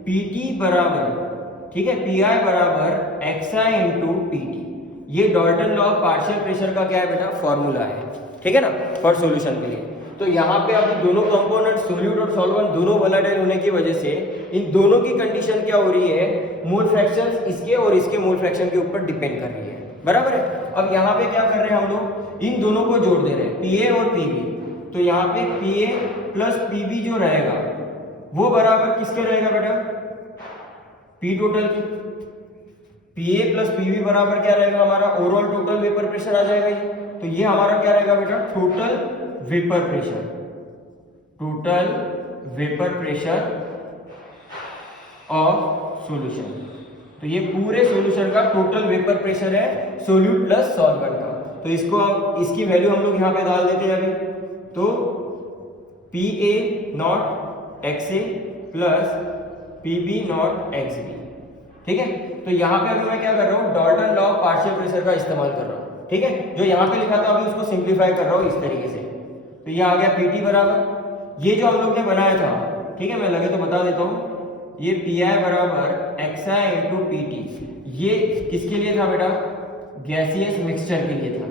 PT बराबर, ठीक है, PI बराबर XI इंटू PT। ये Dalton law of partial pressure का क्या है बेटा फॉर्मूला है, ठीक है ना, फॉर सॉल्यूशन के लिए। तो यहाँ पे अभी दोनों कंपोनेंट सोल्यूट और सॉल्वेंट दोनों वोलेटाइल होने की वजह से इन दोनों की कंडीशन क्या हो रही है, मोल फ्रैक्शन इसके और इसके मोल फ्रैक्शन के ऊपर डिपेंड कर रही है, बराबर है। अब यहाँ पे क्या कर रहे हैं हम लोग इन दोनों को जोड़ दे रहे हैं PA और PB। तो यहाँ पे PA प्लस PB जो रहेगा वो बराबर किसके रहेगा बेटा P टोटल की। PA प्लस PB बराबर क्या रहेगा हमारा ओवरऑल टोटल वेपर प्रेशर आ जाएगा ये। तो ये हमारा क्या रहेगा बेटा total vapour pressure of solution. तो ये पूरे सॉल्यूशन का टोटल वेपर प्रेशर है सोल्यूट प्लस सॉल्वेंट का। तो इसको इसकी वैल्यू हम लोग यहाँ पे डाल देते हैं अभी। तो PA not XA plus PB not XB, ठीक है। तो यहाँ पे अभी मैं क्या कर रहा हूँ Dalton law of partial pressure का इस्तेमाल कर रहा हूँ, ठीक है। जो यहाँ पे लिखा था अभी उसको सिंप्लीफाई कर रहा हूँ इस तरीके से। तो ये आ गया PT बराबर ये जो हम लोग ने बनाया था, ठीक है, मैं लगे तो बता देता हूँ। ये PI बराबर XI इंटू PT, ये किसके लिए था बेटा गैसियस मिक्सचर के लिए था।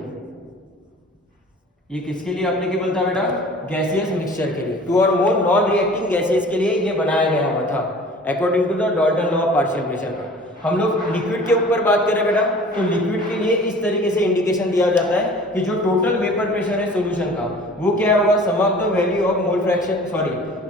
ये किसके लिए एप्लीकेबल था बेटा गैसियस मिक्सचर के लिए, 2 और मोर नॉन रिएक्टिंग गैसेस के लिए ये बनाया गया हुआ था according to the Dalton law of partial pressure का। हम लोग लिक्विड के ऊपर बात करें बेटा, तो लिक्विड के लिए इस तरीके से इंडिकेशन दिया जाता है कि जो टोटल वेपर प्रेशर है सॉल्यूशन का वो क्या होगा sum of the value of mole fraction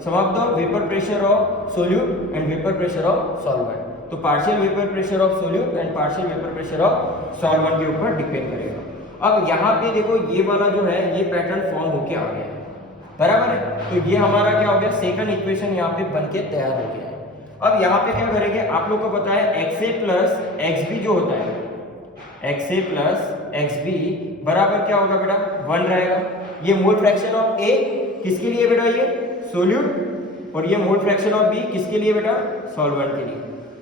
sum of the vapour pressure of solute and vapour pressure of solvent. तो partial vapour pressure of solute and partial vapour pressure of solvent के ऊपर डिपेंड करेगा। अब यहाँ पे देखो ये वाला जो है ये पैटर्न फॉर्म होके आ गया है, बराबर है। तो ये हमारा क्या हो गया सेकंड इक्वेशन यहाँ पे बनके तैयार हो गया है। अब यहाँ पे क्या करेंगे आप लोग को पता है XA प्लस XB जो होता है XA प्लस XB बराबर क्या होगा बेटा 1 रहेगा। ये मोल फ्रैक्शन ऑफ A किसके लिए बेटा ये सोल्यूट, और ये मोल फ्रैक्शन ऑफ B किसके लिए बेटा सॉल्वेंट के लिए।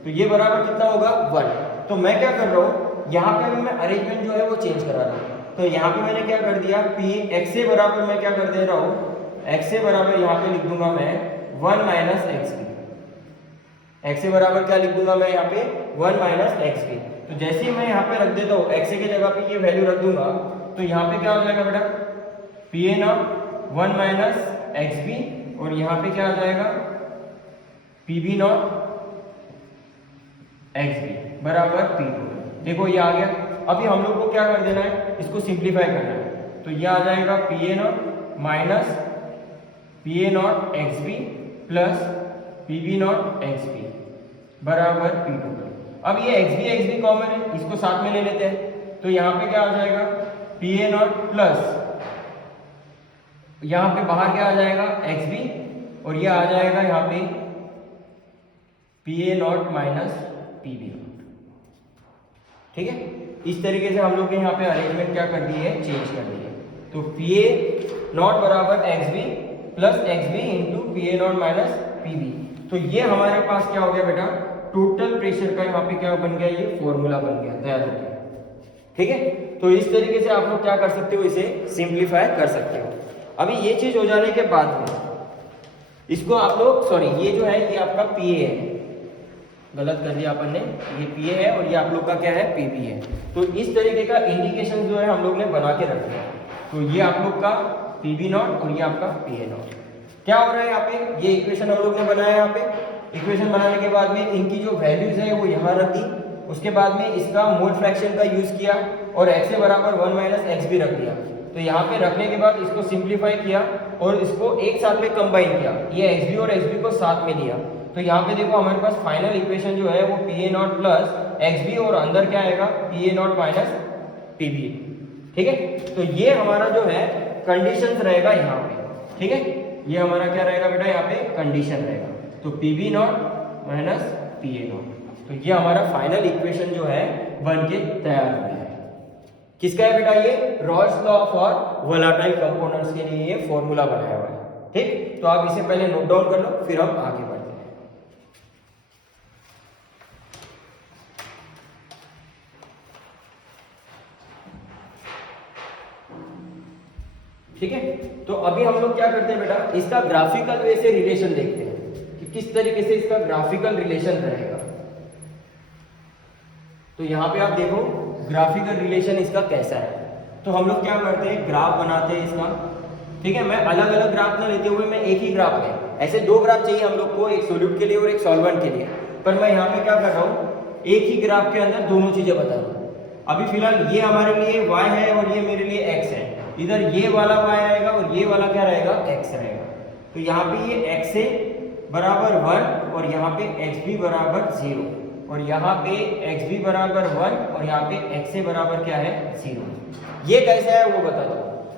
तो ये बराबर कितना होगा 1। तो मैं क्या कर रहा हूँ यहाँ पे अभी मैं अरेंजमेंट जो है वो चेंज करा रहा हूँ। तो यहाँ पे मैंने क्या कर दिया XA बराबर मैं क्या कर दे रहा हूँ XA बराबर यहाँ पे लिख दूंगा मैं 1 माइनस XB, एक्स ए बराबर क्या लिख दूंगा मैं यहाँ पे 1 माइनस एक्स बी। तो जैसे ही मैं यहाँ पे रख देता हूँ एक्स ए की जगह पे ये वैल्यू रख दूंगा तो यहाँ पे क्या हो जाएगा बेटा P A naught 1 minus X B और यहाँ पे क्या आ जाएगा P B naught X B बराबर पी टोटल। देखो ये आ गया। अभी हम लोग को क्या कर देना है, इसको सिंप्लीफाई करना है। तो ये आ जाएगा P A naught minus P A naught X B plus P B naught X B बराबर पी टोटल। अब ये एक्स बी कॉमन है, इसको साथ में ले लेते हैं। तो यहाँ पे क्या आ जाएगा पी ए नॉट प्लस यहाँ पे बाहर क्या आ जाएगा एक्स बी और ये आ जाएगा यहाँ पे P A naught minus P B naught. ठीक है, इस तरीके से हम लोग ने यहाँ पे अरेंजमेंट क्या कर दी है, चेंज कर दी है। तो पी ए नॉट बराबर X B plus X B into P A naught minus P B. तो ये हमारे पास क्या हो गया बेटा, टोटल प्रेशर का यहाँ पे क्या बन गया, ये फॉर्मूला बन गया, तैयार हो गया। ठीक है, तो इस तरीके से आप लोग क्या कर सकते हो, इसे सिंप्लीफाई कर सकते हो। अभी ये चीज हो जाने के बाद में इसको आप लोग ये जो है ये आपका पी ए है, गलत कर दिया अपन ने, ये पी ए है और ये आप लोग का क्या है पी बी है। तो इस तरीके का इंडिकेशन जो है हम लोग ने बना के रखा है। तो ये आप लोग का पी बी नॉट और ये आपका पी ए नॉट। क्या हो रहा है यहाँ पे, ये इक्वेशन हम लोग ने बनाया। यहाँ पे इक्वेशन बनाने के बाद में इनकी जो वैल्यूज है वो यहाँ रख दी। उसके बाद में इसका मोल फ्रैक्शन का यूज किया और x से बराबर 1 माइनस एक्स भी रख दिया। तो यहाँ पे रखने के बाद इसको सिंप्लीफाई किया और इसको एक साथ में कंबाइन किया, ये एक्स बी और एक्स बी को साथ में लिया। तो यहाँ पे देखो हमारे पास फाइनल इक्वेशन जो है वो P A naught plus X B और अंदर क्या आएगा P A naught minus P B. ठीक है, तो ये हमारा जो है कंडीशन रहेगा यहाँ पे। ठीक है, ये हमारा क्या रहेगा बेटा, यहाँ पे कंडीशन रहेगा। तो P B naught minus P A naught, तो ये हमारा फाइनल इक्वेशन जो है बन के तैयार हो गया है। किसका है बेटा, ये Rawls law for volatile components के लिए ये फॉर्मूला बनाया हुआ है। ठीक, तो आप इसे पहले नोट डाउन कर लो, फिर हम आगे बढ़ते हैं। ठीक है, तो अभी हम लोग क्या करते हैं बेटा, इसका ग्राफिकल वे से रिलेशन देखते हैं कि किस तरीके से इसका ग्राफिकल रिलेशन रहेगा। तो यहाँ पे आप देखो ग्राफिकल रिलेशन इसका कैसा है। तो हम लोग क्या करते हैं, ग्राफ बनाते हैं इसका। ठीक है, मैं अलग अलग ग्राफ ना लेते हुए मैं एक ही ग्राफ में, ऐसे दो ग्राफ चाहिए हम लोग को, एक सोल्यूट के लिए और एक सॉल्वेंट के लिए। पर मैं यहाँ पे क्या कर रहा हूँ, एक ही ग्राफ के अंदर दोनों चीजें बता रहा हूँ। अभी फिलहाल ये हमारे लिए y है और ये मेरे लिए x है। इधर ये वाला y आएगा और ये वाला क्या रहेगा, x रहेगा। तो यहाँ पे ये x बराबर 1 और यहाँ पे xb बराबर 0 और यहाँ पे xb बराबर 1 और यहाँ पे x बराबर क्या है 0। ये कैसा है वो बता दो।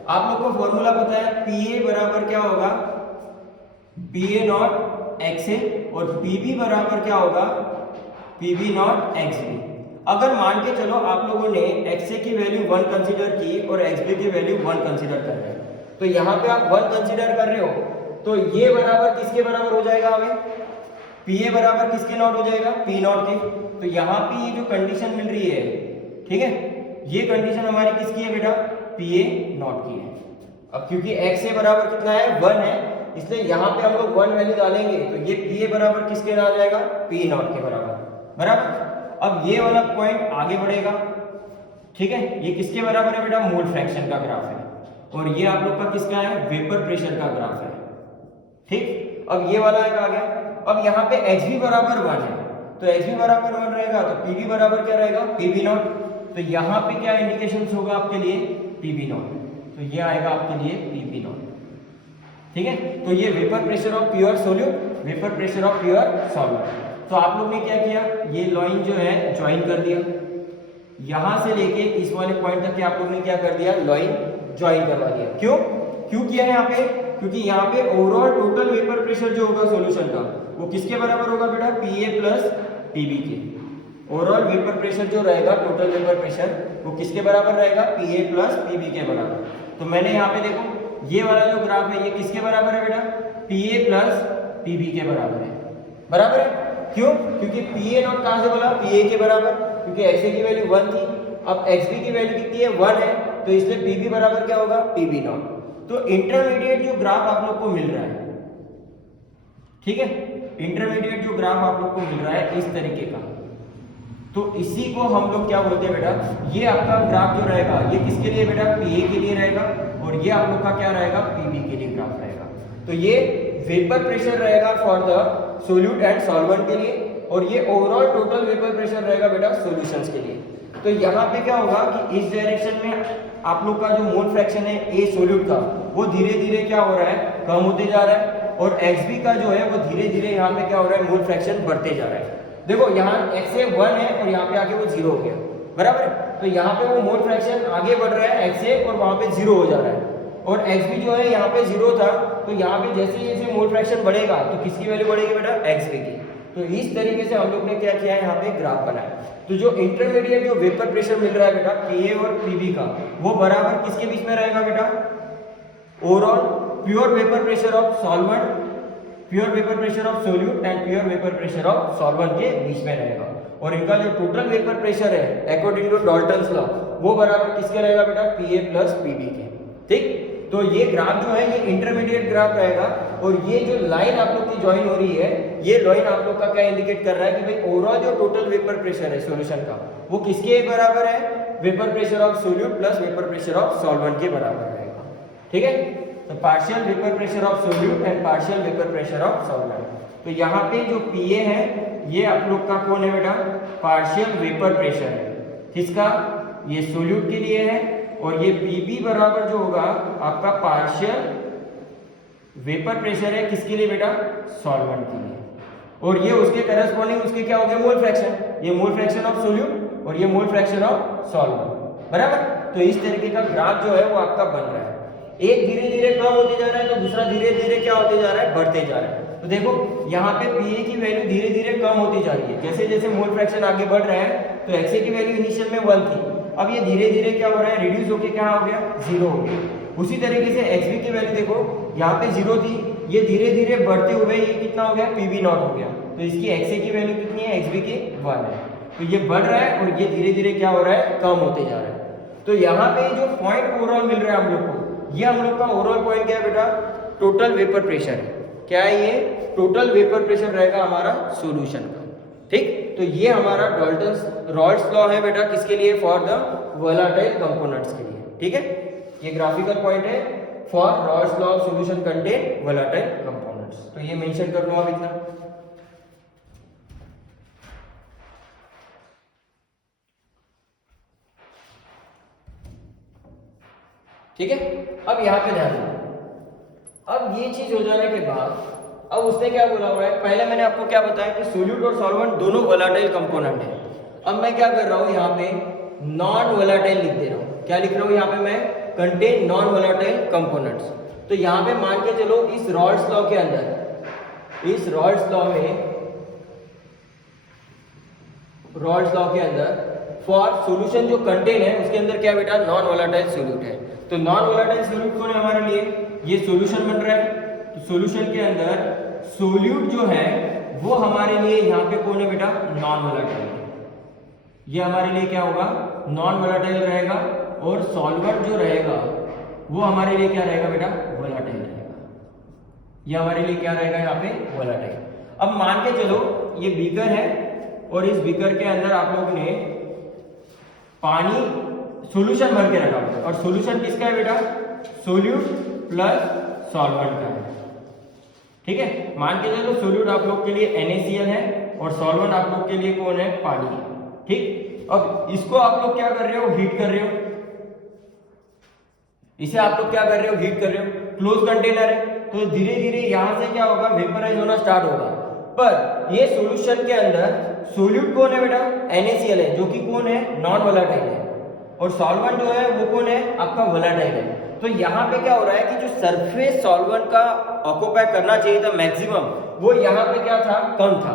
आप लोग को फॉर्मूला पता है, pa बराबर क्या होगा pa नॉट xa और pb बराबर क्या होगा pb नॉट xb। अगर मान के चलो आप लोगों ने xa की वैल्यू 1 कंसीडर की और xb की वैल्यू 1 कंसीडर कर रहे हो, तो यहाँ पे आप 1 कंसीडर कर रहे हो तो ये बराबर किसके बराबर हो जाएगा, हमें pa बराबर किसके नॉट हो जाएगा, p नॉट के। तो यहाँ पे ये जो कंडीशन मिल रही है, ठीक है, ये कंडीशन हमारी किसकी है बेटा, pa नॉट की है। अब क्योंकि xa बराबर कितना है 1 है, इसलिए यहाँ पे हम लोग 1 वैल्यू डालेंगे तो ये pa बराबर किसके आ जाएगा, p नॉट के बराबर। बराबर, अब ये वाला पॉइंट आगे बढ़ेगा। ठीक है, ये किसके बराबर है बेटा, मोल फ्रैक्शन का ग्राफ है और ये आप लोग का किसका है, वेपर प्रेशर का ग्राफ है। ठीक, अब ये वाला एक आ गया। अब यहाँ पे xb बराबर 1 है, तो xb बराबर 1 रहेगा तो pb बराबर क्या रहेगा, pb नॉट। तो यहाँ पे क्या इंडिकेशन होगा आपके लिए, pb नॉट। तो ये आएगा आपके लिए pb नॉट। ठीक है, तो ये vapour pressure of pure solute, vapour pressure of pure solvent. तो आप लोग ने क्या किया, ये लाइन जो है ज्वाइन कर दिया, यहां से लेके इस वाले पॉइंट तक के आप लोग ने क्या कर दिया, लाइन ज्वाइन करवा दिया। क्यों किया है यहाँ पे, क्योंकि यहाँ पे ओवरऑल टोटल वेपर प्रेशर जो होगा सॉल्यूशन का वो किसके बराबर होगा बेटा, Pa प्लस Pb के। ओवरऑल वेपर प्रेशर जो रहेगा, टोटल वेपर प्रेशर वो किसके बराबर रहेगा, Pa प्लस Pb के बराबर। तो मैंने यहाँ पे देखो ये वाला जो ग्राफ है ये किसके बराबर है बेटा, Pa प्लस Pb के बराबर है। बराबर है, क्यों, क्योंकि Pa नॉट कहां से बोला, Pa के बराबर, क्योंकि xa की वैल्यू 1 थी, अब xb की वैल्यू कितनी है 1 है, तो इसलिए pb बराबर क्या होगा, pb नॉट। तो इंटरमीडिएट जो ग्राफ आप लोग को मिल रहा है, ठीक है, इंटरमीडिएट जो ग्राफ आप लोग को मिल रहा है इस तरीके का, तो इसी को हम लोग क्या बोलते हैं बेटा, ये आपका ग्राफ जो रहेगा ये किसके लिए बेटा, पीए के लिए रहेगा, और ये आप लोग का क्या रहेगा, पीबी के लिए ग्राफ रहेगा। तो ये वेपर प्रेशर रहेगा for the solute and solvent के लिए, और ये ओवरऑल टोटल वेपर प्रेशर रहेगा बेटा सॉल्यूशंस के लिए। तो यहाँ पे क्या होगा कि इस डायरेक्शन में आप लोग का जो मोल फ्रैक्शन है ए सोल्यूट का, वो धीरे धीरे क्या हो रहा है, कम होते जा रहा है, और एक्सबी का जो है वो धीरे धीरे यहाँ पे क्या हो रहा है, मोल फ्रैक्शन बढ़ते जा रहा है। देखो यहाँ एक्स ए 1 है और यहाँ पे आके वो 0 हो गया, बराबर है। तो यहाँ पे वो मोल फ्रैक्शन आगे बढ़ रहा है एक्स ए, और वहाँ पे 0 हो जा रहा है, और एक्सबी जो है यहाँ पे 0 था, तो यहाँ पे जैसे जैसे मोल फ्रैक्शन बढ़ेगा तो किसकी वैल्यू बढ़ेगी बेटा, एक्सबी की। तो इस तरीके से हम लोग ने क्या किया है, यहाँ पे ग्राफ बनाया। तो जो इंटरमीडिएट जो वेपर प्रेशर मिल रहा है बेटा पीए और पीबी का, वो बराबर किसके बीच में रहेगा बेटा, overall pure vapour pressure of solvent, pure vapour pressure of solute and pure vapour pressure of solvent के बीच में रहेगा। और इनका जो टोटल वेपर प्रेशर है अकॉर्डिंग टू डाल्टन्स लॉ, वो बराबर किसके रहेगा बेटा, पीए प्लस पीबी के। ठीक, तो ये ग्राफ जो है ये इंटरमीडिएट ग्राफ रहेगा, और ये जो लाइन आप लोग की ज्वाइन हो रही है, ये लाइन आप लोग का क्या इंडिकेट कर रहा है कि भाई ओवरऑल जो टोटल वेपर प्रेशर है सॉल्यूशन का, वो किसके बराबर है, vapour pressure of solute plus vapour pressure of solvent के बराबर रहेगा। ठीक है, तो partial vapour pressure of solute and partial vapour pressure of solvent. तो यहाँ पे जो पीए है ये आप लोग का कौन है बेटा, पार्शियल वेपर प्रेशर है, किसका, ये सोल्यूट के लिए है, और ये पीबी बराबर जो होगा आपका पार्शियल वेपर प्रेशर है किसके लिए बेटा, सॉल्वेंट के लिए, और ये उसके करस्पॉन्डिंग उसके क्या हो गया, मोल फ्रैक्शन, ये मोल फ्रैक्शन ऑफ सोल्यूट और ये मोल फ्रैक्शन ऑफ सॉल्वेंट, बराबर। तो इस तरीके का ग्राफ जो है वो आपका बन रहा है, एक धीरे धीरे कम होते जा रहा है, तो दूसरा धीरे धीरे क्या होते जा रहा है, बढ़ते जा रहा है। तो देखो यहाँ पे पीए की वैल्यू धीरे धीरे कम होती जा रही है, जैसे जैसे मोल फ्रैक्शन आगे बढ़ रहा है, तो एक्सए की वैल्यू इनिशियल में 1 थी, अब ये धीरे धीरे क्या हो रहा है, रिड्यूस होके क्या हो गया, 0 हो गया। उसी तरीके से एक्सबी की वैल्यू देखो, यहाँ पे 0 थी, ये धीरे धीरे बढ़ते हुए ये कितना हो गया, पीबी नॉट हो गया, तो इसकी एक्सए की वैल्यू कितनी है, एक्सबी की 1 है। तो ये बढ़ रहा है और ये धीरे धीरे क्या हो रहा है, कम होते जा रहा है। तो यहाँ पे जो पॉइंट ओवरऑल मिल रहा है हम लोग को, ये हम लोग का ओवरऑल पॉइंट क्या है बेटा, टोटल वेपर प्रेशर है। क्या है ये, टोटल वेपर प्रेशर रहेगा हमारा सॉल्यूशन का। ठीक, तो ये हमारा डाल्टन्स रॉल्स लॉ है बेटा, किसके लिए, फॉर द वोलेटाइल कंपोनेंट्स के लिए। ठीक है, ये ग्राफिकल पॉइंट है for Rawls law of solution contain volatile components. तो ये मेंशन कर लो आप इतना। ठीक है, अब यहाँ पे ध्यान दो, अब ये चीज हो जाने के बाद अब उसने क्या बोला हुआ है, पहले मैंने आपको क्या बताया कि सोल्यूट और सॉल्वेंट दोनों वोलेटाइल कंपोनेंट है। अब मैं क्या कर रहा हूँ, यहाँ पे नॉन वोलेटाइल लिख दे रहा हूँ। क्या लिख रहा हूँ यहाँ पे मैं, कंटेन नॉन वोलेटाइल कंपोनेंट्स। तो यहाँ पे मान के चलो इस रॉल्स लॉ के अंदर, इस रॉल्स लॉ में, रॉल्स लॉ के अंदर फॉर सॉल्यूशन जो कंटेन है उसके अंदर क्या बेटा, नॉन वोलेटाइल सोल्यूट है। तो नॉन वोलेटाइल सोल्यूट कौन है हमारे लिए, ये सॉल्यूशन बन रहा है। तो सॉल्यूशन के अंदर सोल्यूट जो है वो हमारे लिए यहाँ पे कौन है बेटा, नॉन वोलेटाइल है। ये हमारे लिए क्या होगा, नॉन वोलेटाइल रहेगा, और सॉल्वेंट जो रहेगा वो हमारे लिए क्या रहेगा बेटा, वोलेटाइल रहेगा। ये हमारे लिए क्या रहेगा यहाँ पे, वोलेटाइल। अब मान के चलो ये बीकर है, और इस बीकर के अंदर आप लोगों ने पानी सॉल्यूशन भर के रखा हुआ, और सॉल्यूशन किसका है बेटा, सोल्यूट प्लस सॉल्वेंट का है। ठीक है, मान के चलो सोल्यूट आप लोग के लिए NaCl है, और सॉल्वेंट आप लोग के लिए कौन है, पानी है। ठीक, अब इसको आप लोग क्या कर रहे हो, हीट कर रहे हो, इसे आप लोग क्या कर रहे हो, हीट कर रहे हो, क्लोज कंटेनर है, तो धीरे धीरे यहां से क्या होगा, वेपराइज होना स्टार्ट होगा। पर ये सॉल्यूशन के अंदर सोल्यूट कौन है बेटा, NaCl है, जो कि कौन है, नॉन वोलेटाइल है, और सॉल्वेंट जो है वो कौन है, आपका वोलेटाइल है। तो यहाँ पे क्या हो रहा है कि जो सरफेस सॉल्वेंट का ऑक्यूपाई करना चाहिए था मैक्सिमम, वो यहाँ पे क्या था, कम था,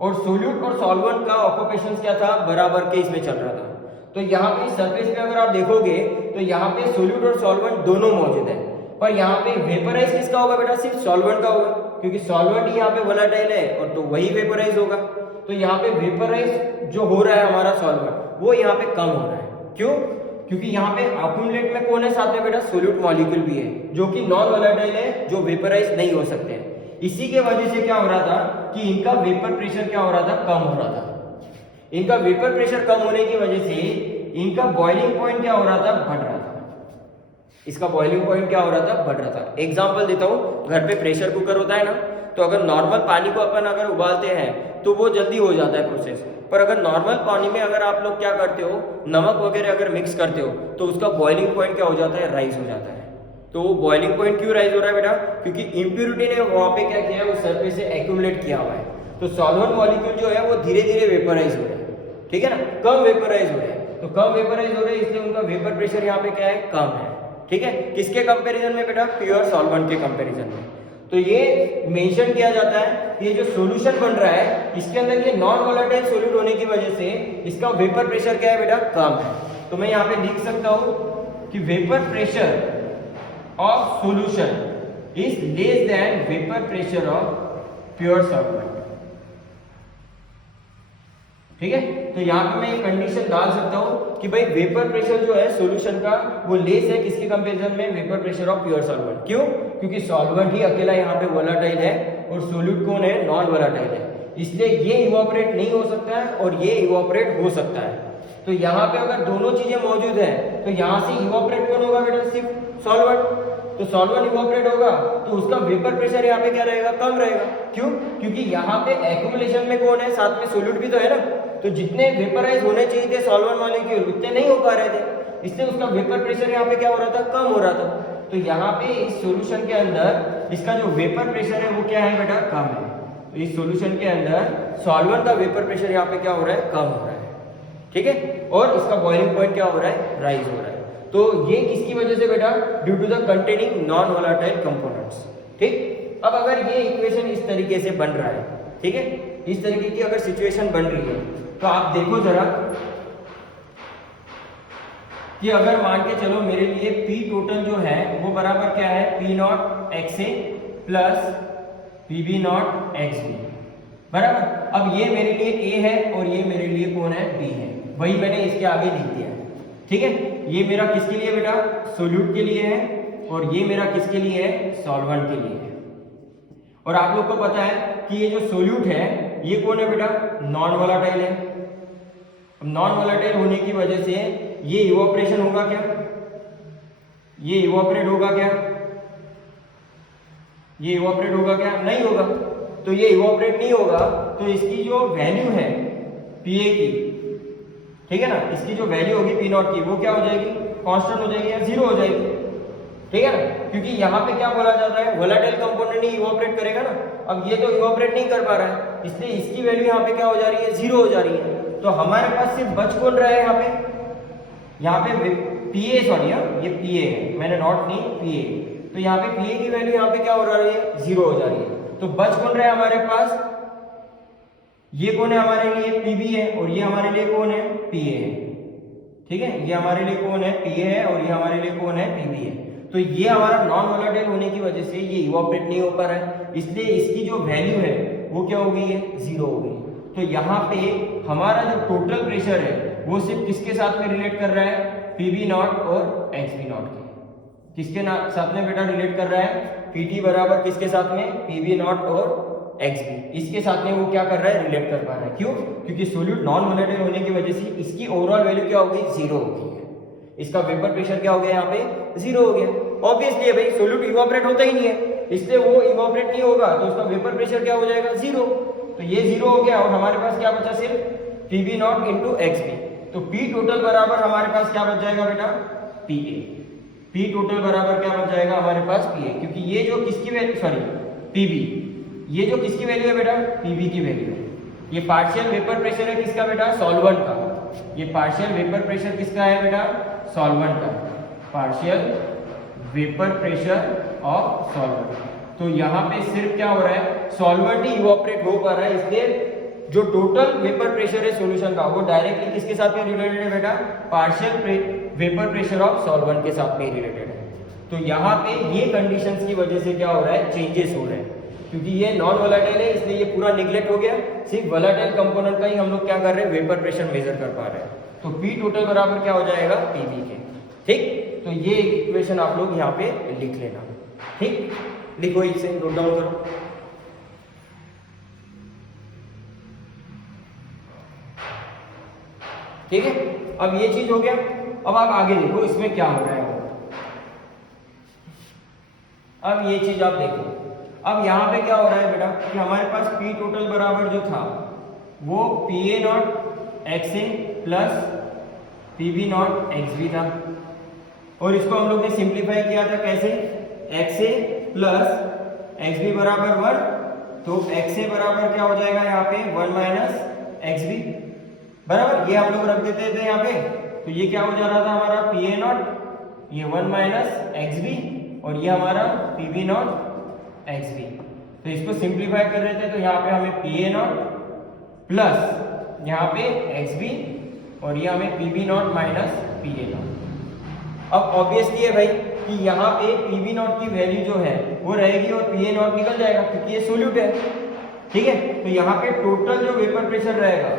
और सोल्यूट और सॉल्वेंट का ऑक्यूपेशन क्या था, बराबर के इसमें चल रहा था। तो यहाँ पे सरफेस पे अगर आप देखोगे तो यहाँ पे सोल्यूट और सॉल्वेंट दोनों मौजूद है, पर यहाँ पे वेपराइज किसका होगा बेटा, सिर्फ सॉल्वेंट का होगा, क्योंकि सॉल्वेंट ही यहाँ पे वोलेटाइल है, और तो वही वेपराइज होगा। तो यहाँ पे वेपराइज जो हो रहा है हमारा सॉल्वेंट, वो यहाँ पे कम हो रहा है। क्यों, क्योंकि यहाँ पे अक्यूमुलेट में कौन है साथ में बेटा, सोल्यूट मॉलिक्यूल भी है, जो कि नॉन वोलेटाइल है, जो वेपराइज नहीं हो सकते हैं। इसी के वजह से क्या हो रहा था, कि इनका वेपर प्रेशर क्या हो रहा था, कम हो रहा था। इनका वेपर प्रेशर कम होने की वजह से इनका बॉइलिंग पॉइंट क्या हो रहा था, बढ़ रहा था। इसका बॉइलिंग पॉइंट क्या हो रहा था, बढ़ रहा था। एग्जांपल देता हूँ, घर पे प्रेशर कुकर होता है ना, तो अगर नॉर्मल पानी को अपन अगर उबालते हैं तो वो जल्दी हो जाता है प्रोसेस। पर अगर नॉर्मल पानी में अगर आप लोग क्या करते हो, नमक वगैरह अगर मिक्स करते हो तो उसका बॉइलिंग पॉइंट क्या हो जाता है, राइज हो जाता है। तो वो बॉइलिंग पॉइंट क्यों राइज हो रहा है बेटा, क्योंकि इम्प्योरिटी ने वहाँ पे क्या किया है, उस सरफेस से एक्यूमुलेट किया हुआ है। तो सॉल्वेंट मॉलिक्यूल जो है वो धीरे धीरे वेपराइज हो रहे हैं, ठीक है ना, कम वेपराइज हो रहे हैं। तो कम वेपराइज हो रहे हैं, इसलिए उनका वेपर प्रेशर यहाँ पे क्या है, कम है। ठीक है, किसके कंपैरिजन में बेटा, प्योर सॉल्वेंट के कंपैरिजन में। तो ये मेंशन किया जाता है कि ये जो सॉल्यूशन बन रहा है इसके अंदर ये नॉन वोलेटाइल सॉल्यूट होने की वजह से इसका वेपर प्रेशर क्या है बेटा, कम है। तो मैं यहाँ पे लिख सकता हूँ कि vapour pressure of solution is less than vapour pressure of pure solvent. ठीक है, तो यहाँ पे मैं ये कंडीशन डाल सकता हूँ कि भाई वेपर प्रेशर जो है सॉल्यूशन का वो लेस है किसके कंपैरिजन में, vapour pressure of pure solvent. क्यों, क्योंकि सॉल्वेंट ही अकेला यहाँ पे वोलेटाइल है और सॉल्यूट कौन है, नॉन वोलेटाइल है। इसलिए ये इवोपरेट नहीं हो सकता है और ये इवोपरेट हो सकता है। तो यहाँ पे अगर दोनों चीजें मौजूद है तो यहाँ से इवोपरेट कौन होगा बेटा, सिर्फ सॉल्वेंट। तो सॉल्वेंट इवोपरेट होगा तो उसका वेपर प्रेशर यहाँ पे क्या रहेगा, कम रहेगा। क्यों, क्योंकि यहाँ पे एक्यूमुलेशन में कौन है, साथ में सॉल्यूट भी तो है ना। तो जितने वेपराइज होने चाहिए थे सॉल्वेंट मॉलिक्यूल उतने नहीं हो पा रहे थे, इसलिए उसका वेपर प्रेशर यहाँ पे क्या हो रहा था, कम हो रहा था। तो यहाँ पे इस सॉल्यूशन के अंदर इसका जो वेपर प्रेशर है वो क्या है बेटा, कम है। तो इस सॉल्यूशन के अंदर सॉल्वेंट का वेपर प्रेशर यहाँ पे क्या हो रहा है, कम हो रहा है। ठीक है, और इसका बॉइलिंग पॉइंट क्या हो रहा है, राइज हो रहा है। तो ये किसकी वजह से बेटा, due to the containing non volatile components. ठीक, अब अगर ये इक्वेशन इस तरीके से बन रहा है, ठीक है, इस तरीके की अगर सिचुएशन बन रही है तो आप देखो जरा कि अगर मान के चलो मेरे लिए P टोटल जो है वो बराबर क्या है, P not XA plus PB not XB बराबर। अब ये मेरे लिए A है और ये मेरे लिए कौन है, B है। वही मैंने इसके आगे लिख दिया है। ठीक है, ये मेरा किसके लिए बेटा, सोल्यूट के लिए है और ये मेरा किसके लिए है, सॉल्वेंट के लिए है। और आप लोग को पता है कि ये जो सोल्यूट है ये कौन है बेटा, नॉन वोलेटाइल है। अब नॉन वोलेटाइल होने की वजह से ये इवोपरेशन होगा क्या, ये इवोपरेट होगा क्या, ये इवोपरेट होगा क्या, नहीं होगा। तो ये इवोपरेट नहीं होगा तो इसकी जो वैल्यू है Pa की, ठीक है ना, इसकी जो वैल्यू होगी P नॉट की वो क्या हो जाएगी, कांस्टेंट हो जाएगी या जीरो हो जाएगी। ठीक है ना, क्योंकि यहाँ पे क्या बोला जा रहा है, वोलेटाइल कंपोनेंट ही इवोपरेट करेगा ना। अब ये तो इवोपरेट नहीं कर पा रहा है, इसलिए इसकी वैल्यू यहाँ पे क्या हो जा रही है, जीरो हो जा रही है। तो हमारे पास सिर्फ बच कौन रहा है यहाँ पे Pa, सॉरी ये Pa है, मैंने नॉट नहीं, Pa। तो यहाँ पे Pa की वैल्यू यहाँ पे क्या हो रही है, जीरो हो जा रही है। तो बच कौन रहा है हमारे पास, ये कौन है हमारे लिए, Pb है और ये हमारे लिए कौन है, Pa है। ठीक है, ये हमारे लिए कौन है, Pa है और ये हमारे लिए कौन है, Pb है। तो ये हमारा नॉन वोलेटाइल होने की वजह से ये इवोपरेट नहीं हो पा रहा है, इसलिए इसकी जो वैल्यू है वो क्या हो गई है, जीरो हो गई। तो यहाँ पे हमारा जो टोटल प्रेशर है वो सिर्फ किसके साथ में रिलेट कर रहा है, Pb नॉट और XB नॉट के। किसके साथ में बेटा रिलेट कर रहा है, Pt बराबर किसके साथ में, Pb नॉट और XB, इसके साथ में वो क्या कर रहा है, रिलेट कर पा रहा है। क्यों, क्योंकि सोल्यूट नॉन वोलेटाइल होने की वजह से इसकी ओवरऑल वैल्यू क्या हो गई, जीरो हो गई है। इसका वेपर प्रेशर क्या हो गया, यहाँ पे जीरो हो गया। ऑब्वियसली है भाई, सोल्यूट इवोपरेट होता ही नहीं है, इसलिए वो इवोपरेट नहीं होगा तो उसका वेपर प्रेशर क्या हो जाएगा, जीरो। तो ये जीरो हो गया और हमारे पास क्या बचा, सिर्फ Pb नॉट इंटू XB। तो P टोटल बराबर हमारे पास क्या बच जाएगा बेटा, Pa। P टोटल बराबर क्या बच जाएगा हमारे पास, Pa, क्योंकि ये जो किसकी वैल्यू, सॉरी Pb, ये जो किसकी वैल्यू है बेटा, Pb की वैल्यू है। ये पार्शियल वेपर प्रेशर है किसका बेटा, सॉल्वेंट का। ये पार्शियल वेपर प्रेशर किसका है बेटा, सॉल्वेंट का, partial vapour pressure of solvent. तो यहाँ पे सिर्फ क्या हो रहा है, सॉल्वेंट ही इवोपरेट हो पा रहा है, इसलिए जो टोटल वेपर प्रेशर है सॉल्यूशन का वो डायरेक्टली किसके साथ में रिलेटेड है बेटा, partial vapour pressure of solvent के साथ में रिलेटेड है। तो यहाँ पे ये कंडीशंस की वजह से क्या हो रहा है, चेंजेस हो रहे हैं। क्योंकि ये नॉन वोलेटाइल है इसलिए ये पूरा निगलेक्ट हो गया, सिर्फ वोलेटाइल कंपोनेंट का ही हम लोग क्या कर रहे हैं, वेपर प्रेशर मेजर कर पा रहे हैं। तो P टोटल बराबर क्या हो जाएगा, Pb के। ठीक, तो ये इक्वेशन आप लोग यहाँ पे लिख लेना। ठीक, लिखो, इसे नोट डाउन करो। ठीक है, अब ये चीज हो गया। अब आप आगे देखो इसमें क्या हो रहा है। अब ये चीज आप देखो, अब यहाँ पे क्या हो रहा है बेटा कि हमारे पास पी टोटल बराबर जो था वो P A naught X A plus P B naught X B था, और इसको हम लोग ने सिंप्लीफाई किया था कैसे, x A plus X B बराबर 1, तो एक्स ए बराबर क्या हो जाएगा यहाँ पे 1 माइनस एक्स बी बराबर, ये हम लोग रख देते थे यहाँ पे, तो ये क्या हो जा रहा था हमारा पी ए नॉट, ये 1 माइनस एक्स बी, और ये हमारा P B naught X B. तो इसको सिंप्लीफाई कर रहे थे, तो यहाँ पे हमें पी ए नॉट प्लस यहाँ पे एक्स बी, और ये हमें P B naught minus P A naught. अब ऑब्वियसली है भाई कि यहाँ पे पी बी नॉट की वैल्यू जो है वो रहेगी और पी ए नॉट निकल जाएगा क्योंकि ये सोल्यूट है, ठीक है। तो यहाँ पे टोटल जो वेपर प्रेशर रहेगा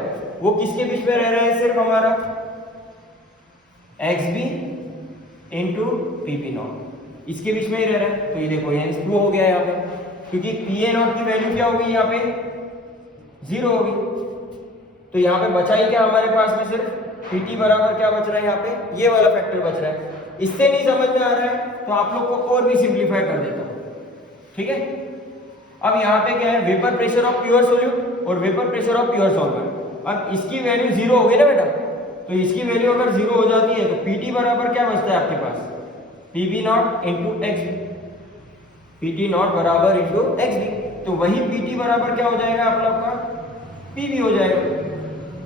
वो किसके बीच में रह रहा है, सिर्फ हमारा X B into P B naught, इसके बीच में ही रह रहा है। तो ये देखो ये प्रूव हो गया यहाँ पे, क्योंकि पी ए नॉट की वैल्यू क्या होगी यहाँ पे 0 होगी, तो यहाँ पे बचा ही क्या हमारे पास में, सिर्फ पी टी बराबर क्या बच रहा है यहाँ पे, ये वाला फैक्टर बच रहा है। इससे नहीं समझ में आ रहा है तो आप लोग को और भी सिंप्लीफाई कर देता हूँ, ठीक है। अब यहाँ पे क्या है, vapour pressure of pure solute और vapour pressure of pure solvent. अब इसकी वैल्यू 0 हो गई ना बेटा, तो इसकी वैल्यू अगर 0 हो जाती है तो पी टी बराबर क्या बचता है आपके पास, P B naught into X B, P T naught बराबर इंटू एक्स बी, तो वही पी टी बराबर क्या हो जाएगा आप लोग का पी बी हो जाएगा,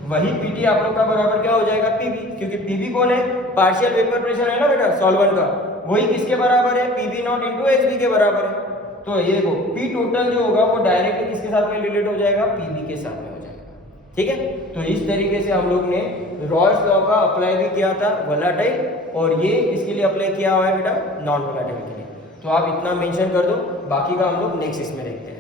वही पी टी आप लोग का बराबर क्या हो जाएगा पी बी, क्योंकि पी बी कौन है, पार्शियल वेपर प्रेशर है ना बेटा सॉल्वेंट का, वही किसके बराबर है, P B naught into X B के बराबर है। तो ये देखो पी टोटल जो होगा वो डायरेक्टली किसके साथ में रिलेट हो जाएगा, पी बी के साथ में हो जाएगा, ठीक है। तो इस तरीके से हम लोग ने रॉल्स लॉ का अप्लाई भी किया था वोलेटाइल, और ये इसके लिए अप्लाई किया हुआ है बेटा नॉन वोलेटाइल के लिए। तो आप इतना मेंशन कर दो, बाकी का हम लोग नेक्स्ट इसमें देखते हैं।